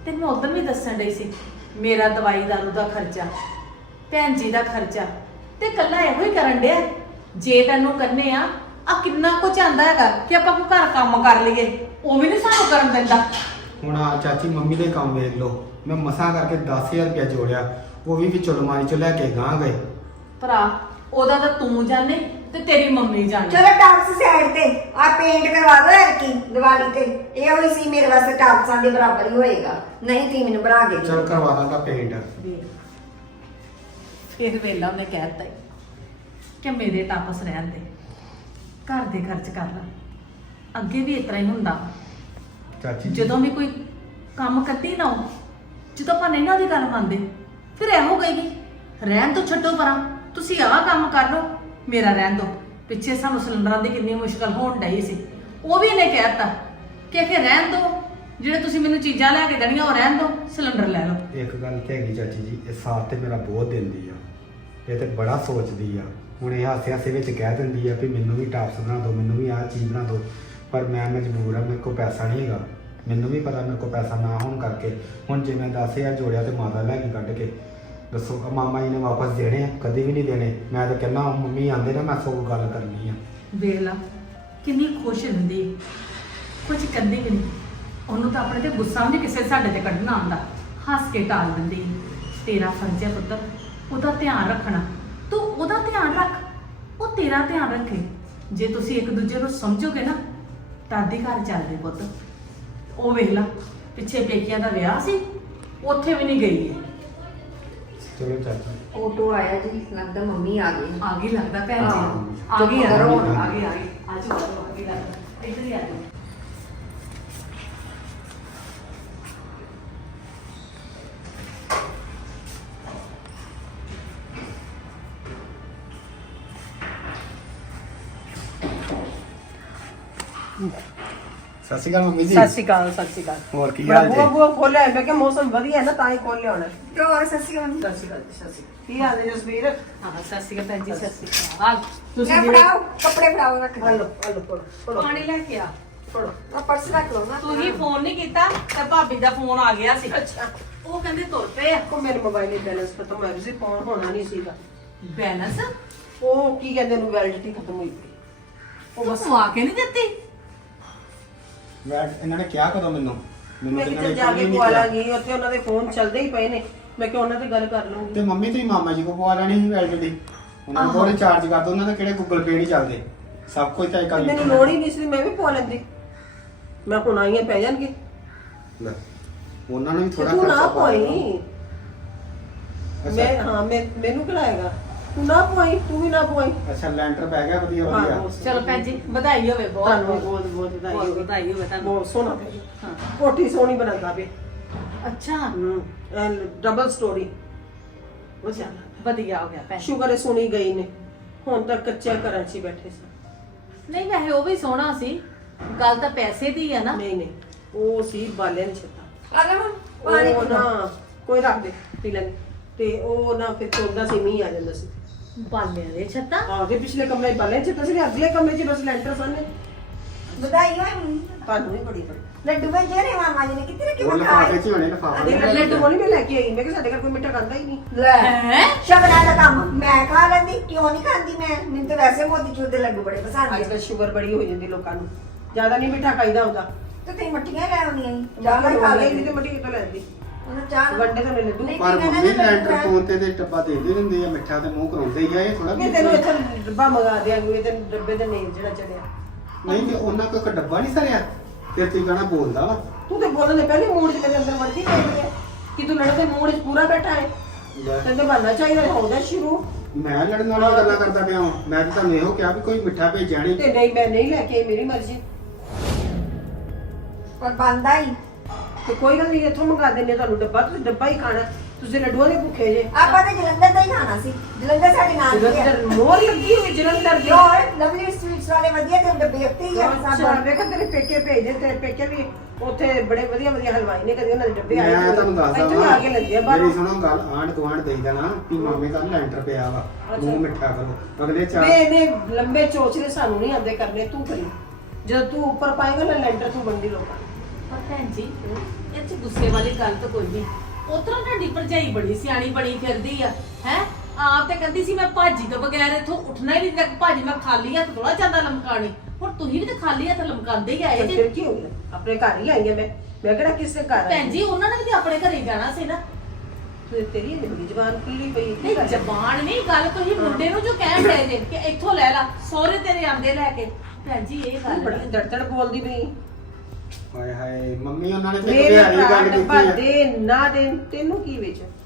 Speaker 7: ਤੇ ਮੈਂ ਉਦੋਂ ਵੀ ਦੱਸਣ ਡਈ ਸੀ ਮੇਰਾ ਦਵਾਈ ਦਾਰੂ ਦਾ ਖਰਚਾ, ਭੈਣ ਜੀ ਦਾ ਖਰਚਾ ਤੇ ਕੱਲਾ ਇਹੋ ਹੀ ਕਰਨ ਡਿਆ। ਜੇ ਤੈਨੂੰ ਕੰਨੇ ਆ ਆ ਕਿੰਨਾ ਕੁਝ ਆਂਦਾ ਹੈਗਾ ਕਿ ਆਪਾਂ ਕੋਈ ਘਰ ਕੰਮ ਕਰ ਲਈਏ, ਉਹ ਵੀ ਨਹੀਂ ਸਾਨੂੰ ਕਰਨ ਦਿੰਦਾ।
Speaker 6: ਹੁਣ ਆ ਚਾਚੀ ਮੰਮੀ ਦੇ ਕੰਮ ਵੇਖ ਲਓ, ਮੈਂ ਮਸਾਂ ਕਰਕੇ ਦਸ ਹਜ਼ਾਰ ਰੁਪਇਆ ਜੋੜਿਆ, ਉਹ ਵੀ ਵਿੱਚੋਂ ਅਲਮਾਰੀ ਚੋਂ ਲੈ ਕੇ ਗਾਂ ਗਏ।
Speaker 7: ਭਰਾ ਉਹਦਾ ਤਾਂ ਤੂੰ ਜਾਣੇ ਤੇ ਤੇਰੀ ਮੰਮੀ ਜਾਣੇ।
Speaker 5: ਚਲੋ ਟਾਪਸ ਸਾਈਡ ਤੇ ਆ ਪੇਂਟ ਕਰਵਾ ਦੋ ਯਾਰ ਕੀ ਦੀਵਾਲੀ ਤੇ, ਇਹ ਹੋਈ ਸੀ ਮੇਰੇ ਵਾਸਤੇ ਟਾਪਸਾਂ ਦੇ ਬਰਾਬਰ ਹੀ ਹੋਏਗਾ, ਨਹੀਂ ਤੀ ਮੈਨੂੰ ਬਣਾ ਕੇ
Speaker 6: ਚਲ ਕਰਵਾ ਦਾਂਗਾ ਪੇਂਟ।
Speaker 7: ਫਿਰ ਵੇਲਾ ਉਹਨੇ ਕਹਿ ਦਿੱਤਾ ਈ ਕਿ ਮੇਰੇ ਟਾਪਸ ਰਹਿਣ ਦੇ, ਘਰ ਦੇ ਖਰਚ ਕਰ ਲਾ। ਅੱਗੇ ਵੀ ਇਸ ਤਰ੍ਹਾਂ ਹੀ ਹੁੰਦਾ ਵਾ।
Speaker 6: ਚਾਚੀ ਜੀ,
Speaker 7: ਜਦੋਂ ਵੀ ਕੋਈ ਕੰਮ ਕਰਦੀ ਨਾ ਉਹ, ਜਦੋਂ ਆਪਾਂ ਨਹੀਂ ਨਾ ਉਹਦੀ ਗੱਲ ਮੰਨਦੇ ਫਿਰ ਇਹੋ ਕਹੇਗੀ ਰਹਿਣ ਤੋਂ ਛੱਡੋ ਪਰਾਂ, ਤੁਸੀਂ ਆਹ ਕੰਮ ਕਰ ਲਓ, ਮੇਰਾ ਰਹਿਣ ਦਿਓ। ਪਿੱਛੇ ਸਾਨੂੰ ਸਿਲੰਡਰਾਂ ਦੀ ਕਿੰਨੀ ਮੁਸ਼ਕਲ ਹੋਣ ਡਈ ਸੀ, ਉਹ ਵੀ ਇਹਨੇ ਕਹਿ ਦਿੱਤਾ ਕਿ ਕਿ ਰਹਿਣ ਦਿਓ, ਜਿਹੜੇ ਤੁਸੀਂ ਮੈਨੂੰ ਚੀਜ਼ਾਂ ਲੈ ਕੇ ਦੇਣੀਆਂ ਉਹ ਰਹਿਣ ਦਿਓ, ਸਿਲੰਡਰ ਲੈ ਲਓ।
Speaker 6: ਇੱਕ ਗੱਲ ਤੇ ਹੈਗੀ ਚਾਚੀ ਜੀ, ਇਹ ਸਾਥ ਤੇ ਮੇਰਾ ਬਹੁਤ ਦਿੰਦੀ ਆ, ਇਹ ਤੇ ਬੜਾ ਸੋਚਦੀ ਆ। ਹੁਣ ਇਹ ਹਾਸੇ ਹਾਸੇ ਵਿੱਚ ਕਹਿ ਦਿੰਦੀ ਆ ਵੀ ਮੈਨੂੰ ਵੀ ਟਾਪਸ ਬਣਾ ਦਿਓ, ਮੈਨੂੰ ਵੀ ਆਹ ਚੀਜ਼ ਬਣਾ ਦਿਓ, ਪਰ ਮੈਂ ਮਜਬੂਰ ਆ, ਮੇਰੇ ਕੋਲ ਪੈਸਾ ਨਹੀਂ ਹੈਗਾ। ਮੈਨੂੰ ਵੀ ਪਤਾ ਮੇਰੇ ਕੋਲ ਪੈਸਾ ਨਾ ਹੋਣ ਕਰਕੇ ਹੁਣ ਜੇ ਮੈਂ ਦਸ ਹਜ਼ਾਰ ਜੋੜਿਆ ਤੇ ਮਾਤਾ ਲੈ ਕੇ ਕੱਢ ਕੇ ਦੱਸੋ ਆ ਮਾਮਾ ਜੀ ਨੇ ਵਾਪਸ ਦੇਣੇ ਆ? ਕਦੇ ਵੀ ਨਹੀਂ ਦੇਣੇ। ਮੈਂ ਤਾਂ ਕਹਿੰਦਾ ਮੰਮੀ ਆਂਦੇ ਨਾ ਮੈਂ ਸਗੋਂ ਗੱਲ ਕਰਨੀ ਆ।
Speaker 7: ਵੇਖ ਲਾ ਕਿੰਨੀ ਖੁਸ਼ ਰਹਿੰਦੀ, ਕੁਝ ਕਹਿੰਦੀ ਵੀ ਨਹੀਂ। ਉਹਨੂੰ ਤਾਂ ਆਪਣੇ ਤੇ ਗੁੱਸਾ ਵੀ ਨਹੀਂ ਕਿਸੇ ਸਾਡੇ ਤੇ ਕੱਢਣਾ ਆਉਂਦਾ, ਹੱਸ ਕੇ ਟਾਲ ਦਿੰਦੀ। ਤੇਰਾ ਫਰਜ਼ ਹੈ ਪੁੱਤਰ ਉਹਦਾ ਧਿਆਨ ਰੱਖਣਾ, ਤੂੰ ਉਹਦਾ ਧਿਆਨ ਰੱਖ, ਉਹ ਤੇਰਾ ਧਿਆਨ ਰੱਖੇ। ਜੇ ਤੁਸੀਂ ਇੱਕ ਦੂਜੇ ਨੂੰ ਸਮਝੋਗੇ ਨਾ ਦਾਦੀ ਘਰ ਚੱਲਦੇ ਪੁੱਤ। ਉਹ ਵੇਖ ਲਾ ਪਿੱਛੇ ਪੇਕਿਆਂ ਦਾ ਵਿਆਹ ਸੀ, ਉੱਥੇ ਵੀ ਨਹੀਂ ਗਈ ਹੈ।
Speaker 6: ਚਲੋ ਚਾਚੀ,
Speaker 5: ਆਟੋ ਆਇਆ ਜੀ, ਲੱਗਦਾ ਮੰਮੀ ਆ ਗਈ।
Speaker 7: ਆ ਗਈ ਲੱਗਦਾ ਭੈਣ ਜੀ,
Speaker 5: ਹਾਂ।
Speaker 7: ਆ ਗਈ ਆ
Speaker 5: ਕਰੋ।
Speaker 7: ਗਈ ਆ ਗਈ ਆ ਗਈ ਆ ਜਾਓ ਆ ਗਈ ਲੱਗਦਾ, ਇੱਧਰ ਹੀ ਆ ਜਾਓ।
Speaker 6: ਸਤਿ ਸ਼੍ਰੀ ਅਕਾਲ ਮੰਮੀ ਜੀ।
Speaker 3: ਸਤਿ ਸ਼੍ਰੀ ਅਕਾਲ, ਸਤਿ ਸ਼੍ਰੀ ਅਕਾਲ।
Speaker 6: ਹੋਰ ਕੀ
Speaker 3: ਮੈਂ
Speaker 6: ਹਾਲ
Speaker 3: ਬੂਆ
Speaker 6: ਜੀ?
Speaker 3: ਬੂਆ ਖੋਲਿਆ, ਮੈਂ ਕਿਹਾ ਮੌਸਮ ਵਧੀਆ ਹੈ ਨਾ ਤਾਂ ਹੀ ਖੋਲਿਆ ਹੋਣਾ।
Speaker 5: ਤੇ ਹੋਰ ਸੱਸੀ ਮੰਮੀ
Speaker 3: ਸਤਿ ਸ਼੍ਰੀ ਅਕਾਲ ਜੀ, ਸਤਿ ਸ਼੍ਰੀ ਅਕਾਲ। ਕੀ ਹਾਲ ਹੈ ਜਸਵੀਰ?
Speaker 7: ਹਾਂ ਸਤਿ ਸ਼੍ਰੀ ਅਕਾਲ ਭੈਣ ਜੀ, ਸਤਿ ਸ਼੍ਰੀ ਅਕਾਲ। ਤੁਸੀਂ
Speaker 5: ਲੈ
Speaker 7: ਜਿਹੜੇ
Speaker 5: ਫੜਾਓ ਕੱਪੜੇ ਫੜਾਓ ਰੱਖ
Speaker 3: ਹਲੋ ਹਲੋ ਪੜੋ ਪੜੋ
Speaker 7: ਪਾਣੀ ਲੈ ਕੇ ਆ।
Speaker 3: ਪੜੋ।
Speaker 5: ਆ ਪਰਸ ਰੱਖ ਲਓ ਨਾ।
Speaker 7: ਤੂੰ ਹੀ ਫੋਨ ਨਹੀਂ ਕੀਤਾ ਤੇ ਭਾਬੀ ਦਾ ਫੋਨ ਆ ਗਿਆ ਸੀ।
Speaker 3: ਅੱਛਾ,
Speaker 7: ਉਹ ਕਹਿੰਦੇ ਤੁਰ ਪਏ ਆ।
Speaker 3: ਉਹ ਮੇਰੇ ਮੋਬਾਈਲ ਦੇ ਬੈਲੈਂਸ ਖਤਮ ਹੋ ਗਿਆ ਸੀ, ਫੋਨ ਹੋਣਾ ਨਹੀਂ ਸੀਗਾ।
Speaker 7: ਬੈਲੈਂਸ
Speaker 3: ਉਹ ਕੀ ਕਹਿੰਦੇ ਨੂੰ ਵੈਲਿਡਿਟੀ ਖਤਮ ਹੋਈ ਪਈ।
Speaker 7: ਉਹ ਬਸ ਆ ਕੇ ਨਹੀਂ ਦਿੱਤੀ।
Speaker 6: ਮੈਂ ਇਹਨਾਂ ਨੇ ਕਿਹਾ ਕਦੋਂ ਮੈਨੂੰ ਮੈਨੂੰ
Speaker 3: ਮੈਂ
Speaker 6: ਤਾਂ
Speaker 3: ਕਿਤੇ
Speaker 6: ਇਹਨਾਂ
Speaker 3: ਜਾ
Speaker 6: ਨੇ
Speaker 3: ਕੇ
Speaker 6: ਨਹੀਂ
Speaker 3: ਪਵਾ
Speaker 6: ਕਿਹਾ।
Speaker 3: ਲਾਂਗੀ, ਉੱਥੇ ਉਹਨਾਂ ਦੇ ਫੋਨ ਚੱਲਦੇ ਹੀ ਪਏ ਨੇ, ਮੈਂ ਕਿਹਾ ਉਹਨਾਂ ਤੇ ਗੱਲ ਕਰ ਲਵਾਂਗੀ।
Speaker 6: ਤੇ ਮੰਮੀ ਤੁਸੀਂ ਮਾਮਾ ਜੀ ਕੋ ਪਵਾ ਲੈਣੀ ਸੀ ਵੈਲਿਡਿਟੀ, ਉਹਨਾਂ ਨੂੰ ਕੋਲ ਚਾਰਜ ਕਰ ਦੋ, ਉਹਨਾਂ ਦੇ ਕਿਹੜੇ ਗੂਗਲ ਪੇ ਨਹੀਂ ਚੱਲਦੇ, ਸਭ ਕੁਝ ਤਾਂ ਇੱਕ
Speaker 3: ਤੇ ਮੈਨੂੰ ਲੋੜ ਹੀ ਨਹੀਂ ਸੀ, ਮੈਂ ਵੀ ਪਵਾ ਲੈਂਦੀ। ਮੈਂ ਹੁਣ ਆਈਆਂ ਪੈ ਜਾਣਗੇ
Speaker 6: ਲੈ, ਉਹਨਾਂ ਨੂੰ ਵੀ
Speaker 3: ਤੇ
Speaker 6: ਥੋੜਾ
Speaker 3: ਤੂੰ ਨਾ
Speaker 6: ਖਰਚਾ ਪਾ ਦਿਓ।
Speaker 3: ਪਵਾਈ।
Speaker 6: ਅੱਛਾ।
Speaker 3: ਮੈਂ ਹਾਂ ਮੈਂ ਮੈਨੂੰ ਖਿਲਾਏਗਾ, ਤੂੰ ਨਾ ਪਵਾਈ, ਤੂੰ ਵੀ ਨਾ ਪਵਾਈ।
Speaker 6: ਅੱਛਾ ਲੈਂਟਰ ਪੈ ਗਿਆ ਵਧੀਆ
Speaker 3: ਹਾਂ,
Speaker 6: ਵਧੀਆ।
Speaker 3: ਬਹੁਤ
Speaker 7: ਚਲੋ ਭੈਣ ਜੀ ਵਧਾਈ ਹੋਵੇ, ਬਹੁਤ
Speaker 3: ਤੁਹਾਨੂੰ
Speaker 7: ਬਹੁਤ
Speaker 3: ਬਹੁਤ ਬਹੁਤ ਵਧਾਈ
Speaker 7: ਬਹੁਤ
Speaker 3: ਹੋਵੇ।
Speaker 7: ਵਧਾਈ ਹੋਵੇ ਤੁਹਾਨੂੰ।
Speaker 3: ਬਹੁਤ ਸੋਹਣਾ ਪਿਆ,
Speaker 7: ਹਾਂ
Speaker 3: ਕੋਠੀ ਸੋਹਣੀ ਬਣਾਉਂਦਾ ਪਿਆ।
Speaker 7: ਅੱਛਾ
Speaker 3: ਹੂੰ, ਡਬਲ ਸਟੋਰੀ। ਉਹ ਚੱਲ
Speaker 7: ਵਧੀਆ ਹੋ ਗਿਆ ਭੈਣ।
Speaker 3: ਸ਼ੁਕਰ ਹੈ ਸੁਣੀ ਗਈ ਨੇ, ਹੁਣ ਤੱਕ ਕੱਚੇ ਘਰਾਂ 'ਚ ਹੀ ਬੈਠੇ ਸੀ।
Speaker 7: ਨਹੀਂ ਵੈਸੇ ਉਹ ਵੀ ਸੋਹਣਾ ਸੀ, ਗੱਲ ਤਾਂ ਪੈਸੇ ਦੀ ਆ ਨਾ।
Speaker 3: ਨਹੀਂ ਨਹੀਂ, ਉਹ ਸੀ ਬਾਲਿਆਂ ਦੀ ਛੱਤਾਂ।
Speaker 5: ਆ ਲੈ ਮੰਮ ਪਾਣੀ
Speaker 3: ਉਹ
Speaker 5: ਪੀ ਲਓ।
Speaker 3: ਨਾ ਕੋਈ ਰੱਖ ਦੇ ਪੀ ਲੈਂਦੇ, ਤੇ ਉਹ ਨਾ ਫਿਰ ਚੋਂਦਾ ਸੀ, ਮੀਂਹ ਆ ਜਾਂਦਾ ਸੀ।
Speaker 7: ਬਾਲਿਆਂ ਦੇ ਛੱਤਾਂ।
Speaker 3: ਆਗੇ ਪਿਛਲੇ ਕਮਰੇ 'ਚ ਬਾਲਿਆਂ ਦੀ ਛੱਤਾਂ ਸੀ, ਅਗਲੇ ਕਮਰੇ 'ਚ ਬਸ ਲੈਂਟਰ ਸਨ।
Speaker 5: ਵਧਾਈ ਹੋਵੇ ਮੰਮੀ।
Speaker 3: ਤੁਹਾਨੂੰ ਵੀ ਬੜੀ ਬੜੀ
Speaker 5: ਲੱਡੂ ਭੇਜੇ ਨੇ ਮਾਮਾ ਜੀ ਨੇ, ਕਿੱਥੇ ਰੱਖੇ
Speaker 6: ਉਹ
Speaker 5: ਮੈਂ
Speaker 6: ਲਿਫਾਫੇ
Speaker 5: ਖਾਏ।
Speaker 6: 'ਚ ਹੀ ਹੋਣੇ ਲਿਫਾਫੇ
Speaker 3: ਇਹ
Speaker 6: ਚ।
Speaker 3: ਲੱਡੂ ਕੋਲ ਮੈਂ ਲੈ ਕੇ ਆਈ, ਮੈਂ ਕਿਹਾ ਸਾਡੇ ਘਰ ਕੋਈ ਮਿੱਠਾ ਖਾਂਦਾ ਹੀ ਨਹੀਂ।
Speaker 5: ਲੈ
Speaker 7: ਹੈ
Speaker 5: ਸ਼ਗਨਾਂ ਦਾ ਕੰਮ ਮੈਂ ਖਾ ਲੈਂਦੀ, ਕਿਉਂ ਨਹੀਂ ਖਾਂਦੀ ਮੈਂ? ਮੈਨੂੰ ਤਾਂ ਵੈਸੇ ਮੋਤੀਚੂਰ ਦੇ ਲੱਡੂ ਬੜੇ ਪਸੰਦ
Speaker 3: ਅੱਜ
Speaker 5: ਨੇ।
Speaker 3: ਕੱਲ੍ਹ ਸ਼ੂਗਰ ਬੜੀ ਹੋ ਜਾਂਦੀ ਲੋਕਾਂ ਨੂੰ, ਜ਼ਿਆਦਾ ਨਹੀਂ ਮਿੱਠਾ ਖਾਈਦਾ ਹੁੰਦਾ।
Speaker 5: ਤੇ ਤੁਸੀਂ ਮੱਠੀਆਂ ਲੈ ਆਉਣੀਆਂ ਸੀ।
Speaker 3: ਚਾਹ
Speaker 5: ਚਾਹ
Speaker 3: ਖਾ ਲਈ ਨਹੀਂ ਤੇ ਮਿੱਠੀ ਕਿੱਥੋਂ ਲੈਂਦੀ?
Speaker 5: ਉਹਨੂੰ ਚਾਹ
Speaker 3: ਵੱਡੇ ਤੋਂ ਲੱਡੂ
Speaker 5: ਨਹੀਂ,
Speaker 6: ਪਰ
Speaker 5: ਮੈਂ ਨਾ
Speaker 6: ਮੰਮੀ
Speaker 5: ਲੱਡੂ
Speaker 6: ਲੈਂਟਰ
Speaker 5: ਖਾਏ।
Speaker 6: ਫੋਨ ਤੇ ਤੇ ਟੱਬਾ ਦੇ ਦੇ ਦਿੰਦੇ ਆ, ਮਿੱਠਾ ਤੇ ਮੂੰਹ ਕਰਾਉਂਦੇ ਹੀ ਆ, ਇਹ ਥੋੜਾ
Speaker 3: ਮੈਂ ਤੈਨੂੰ ਇੱਥੇ ਡੱਬਾ ਮੰਗਾ ਦਿਆਂਗੀ, ਇਹ ਤੈਨੂੰ ਡੱਬੇ ਦੇ ਨੇਮ ਜਿਹੜਾ ਚੜਿਆ।
Speaker 6: ਨਹੀਂ ਤੇ ਉਹਨਾਂ ਕੋਲ ਇੱਕ ਡੱਬਾ ਨਹੀਂ ਸਰਿਆ, ਫਿਰ ਤੁਸੀਂ ਕਹਣਾ ਬੋਲਦਾ ਵਾ।
Speaker 3: ਤੂੰ ਤੇ ਬੋਲਣ ਦੇ ਪਹਿਲੇ ਮੂਡ 'ਚ ਮੇਰੇ ਅੰਦਰ ਵੜ ਗਈ ਪਈ ਹੈ ਕਿ ਤੂੰ ਲੜਨ ਦੇ ਮੂਡ 'ਚ ਪੂਰਾ ਬੈਠਾ ਹੈ।
Speaker 6: ਲੈ,
Speaker 3: ਤੈਨੂੰ ਬਣਨਾ ਚਾਹੀਦਾ ਹੁੰਦਾ ਸ਼ੁਰੂ।
Speaker 6: ਮੈਂ ਲੜਨ ਵਾਲੀ ਗੱਲਾਂ ਕਰਦਾ ਪਿਆ ਹਾਂ, ਮੈਂ ਤਾਂ ਤੁਹਾਨੂੰ ਇਹੋ ਕਿਹਾ ਵੀ ਕੋਈ ਮਿੱਠਾ ਭੇਜਿਆ ਨਹੀਂ।
Speaker 3: ਤੇ ਨਹੀਂ ਮੈਂ ਨਹੀਂ ਲੈ ਕੇ ਆਈ, ਮੇਰੀ ਮਰਜ਼ੀ।
Speaker 5: ਪਰ ਬੰਦਾ ਹੀ
Speaker 3: ਤੇ ਕੋਈ ਗੱਲ ਨਹੀਂ, ਇੱਥੋਂ ਮੰਗਾ ਦਿੰਦੇ ਹਾਂ ਤੁਹਾਨੂੰ ਡੱਬਾ, ਤੁਸੀਂ ਡੱਬਾ ਹੀ ਖਾਣਾ। ਤੁਸੀਂ ਲੱਡੂਆਂ ਦੇ ਭੁੱਖੇ ਜੇ।
Speaker 5: ਆਪਾਂ ਤੇ ਜਲੰਧਰ ਦਾ ਹੀ ਖਾਣਾ ਸੀ। ਜਲੰਧਰ ਸਾਡੇ ਨਾਲ ਹੀ ਹੈ।
Speaker 3: ਜਲੰਧਰ ਮੋਹਰ ਲੱਗੀ ਹੋਈ ਜਲੰਧਰ ਦੀ।
Speaker 5: ਹੋਰ ਲਵਲੀ ਸਵੀਟਸ ਵਾਲੇ ਵਧੀਆ ਤੇ ਡੱਬੇ ਉੱਤੇ ਹੀ ਆ
Speaker 3: ਅੱਛਾ,
Speaker 5: ਸਭ।
Speaker 3: ਵੇਖ ਤੇਰੇ ਪੇਕੇ ਭੇਜਦੇ, ਤੇਰੇ ਪੇਕੇ ਵੀ ਉੱਥੇ ਬੜੇ ਵਧੀਆ ਵਧੀਆ ਹਲਵਾਈ ਨੇ, ਕਦੇ ਉਹਨਾਂ ਦੇ ਡੱਬੇ ਆਏ
Speaker 6: ਮੈਂ ਤੁਹਾਨੂੰ ਦੱਸਦਾ
Speaker 3: ਇੱਥੇ ਆ ਕੇ ਲੈਂਦੇ ਆ
Speaker 6: ਮੇਰੀ
Speaker 3: ਬਾਹਰੋਂ।
Speaker 6: ਸੁਣੋ ਗੱਲ, ਆਂਢ ਗੁਆਂਢ ਦੇਈਦਾ ਨਾ ਕਿ ਮਾਮੇ ਦਾ ਲੈਂਟਰ ਪਿਆ ਵਾ, ਮੂੰਹ ਮਿੱਠਾ ਕਰੋ। ਅਗਲੇ
Speaker 3: ਵੇ
Speaker 6: ਚਾਰ
Speaker 3: ਇਹਨੇ ਲੰਬੇ ਚੋਚਲੇ ਸਾਨੂੰ ਨਹੀਂ ਆਉਂਦੇ ਕਰਨੇ, ਤੂੰ ਕਰੀ। ਜਦੋਂ ਤੂੰ ਉੱਪਰ ਪਾਏਗਾ ਨਾ ਲੈਂਟਰ, ਤੂੰ ਬੰਦੀ ਲੋਕਾਂ ਨੂੰ।
Speaker 7: ਪਰ ਭੈਣ ਜੀ ਇਹ ਚ ਗੁੱਸੇ ਵਾਲੀ ਗੱਲ ਤਾਂ ਕੋਈ ਨਹੀਂ। ਉਤਰਾ ਤੁਹਾਡੀ ਭਰਜਾਈ ਬੜੀ ਸਿਆਣੀ ਬਣੀ ਫਿਰਦੀ ਆ ਹੈ। ਆਪ ਤੇ ਕਹਿੰਦੀ ਸੀ ਮੈਂ ਭਾਜੀ ਤੋਂ ਬਗੈਰ ਇੱਥੋਂ ਉੱਠਣਾ ਹੀ ਨਹੀਂ ਤੱਕ ਭਾਜੀ ਮੈਂ ਖਾਲੀ ਹੱਥ ਥੋੜਾ ਜਾਂਦਾ ਲਮਕਾਣੀ। ਹੁਣ ਤੁਸੀਂ ਵੀ ਤੇ ਖਾਲੀ ਹੱਥ ਲਮਕਾਉਂਦੇ ਹੀ ਆਏ
Speaker 8: ਫਿਰ
Speaker 7: ਜੇ।
Speaker 8: ਕੀ ਹੋ ਗਿਆ? ਆਪਣੇ ਘਰ ਹੀ ਆਈ ਆ ਮੈਂ ਮੈਂ ਕਿਹੜਾ ਕਿਸੇ ਘਰ ਆਈ
Speaker 7: ਭੈਣ ਜੀ ਉਹਨਾਂ ਨੇ ਵੀ ਤੇ ਆਪਣੇ ਘਰੇ ਜਾਣਾ ਸੀ ਨਾ।
Speaker 8: ਤੇ ਤੇਰੀ ਜ਼ਿੰਦਗੀ ਜ਼ਬਾਨ ਖੁੱਲੀ ਪਈ ਹੈ।
Speaker 7: ਨਹੀਂ ਜ਼ਬਾਨ ਨਹੀਂ ਗੱਲ ਤੁਸੀਂ ਮੁੰਡੇ ਨੂੰ ਜੋ ਕਹਿਣ ਡਏ ਜੇ ਕਿ ਇੱਥੋਂ ਲੈ ਲਾ ਸਹੁਰੇ ਤੇਰੇ ਆਂਦੇ ਲੈ ਕੇ। ਭੈਣ ਜੀ ਇਹ ਗੱਲ
Speaker 8: ਬੜੀ
Speaker 7: ਨਹੀਂ।
Speaker 8: ਦੜਦੜ ਬੋਲਦੀ ਪਈ।
Speaker 6: ਹਾਏ ਹਾਏ ਮੰਮੀ ਉਹਨਾਂ ਨੇ ਤੇ
Speaker 8: ਮੇਰੇ
Speaker 6: ਕਦੇ ਆਈ
Speaker 8: ਭਰਾ
Speaker 6: ਗੱਲ
Speaker 8: ਡੱਬਾ
Speaker 6: ਕੀਤੀ ਆ
Speaker 8: ਦੇ ਨਾ ਦੇ ਤੈਨੂੰ ਕੀ ਵਿੱਚ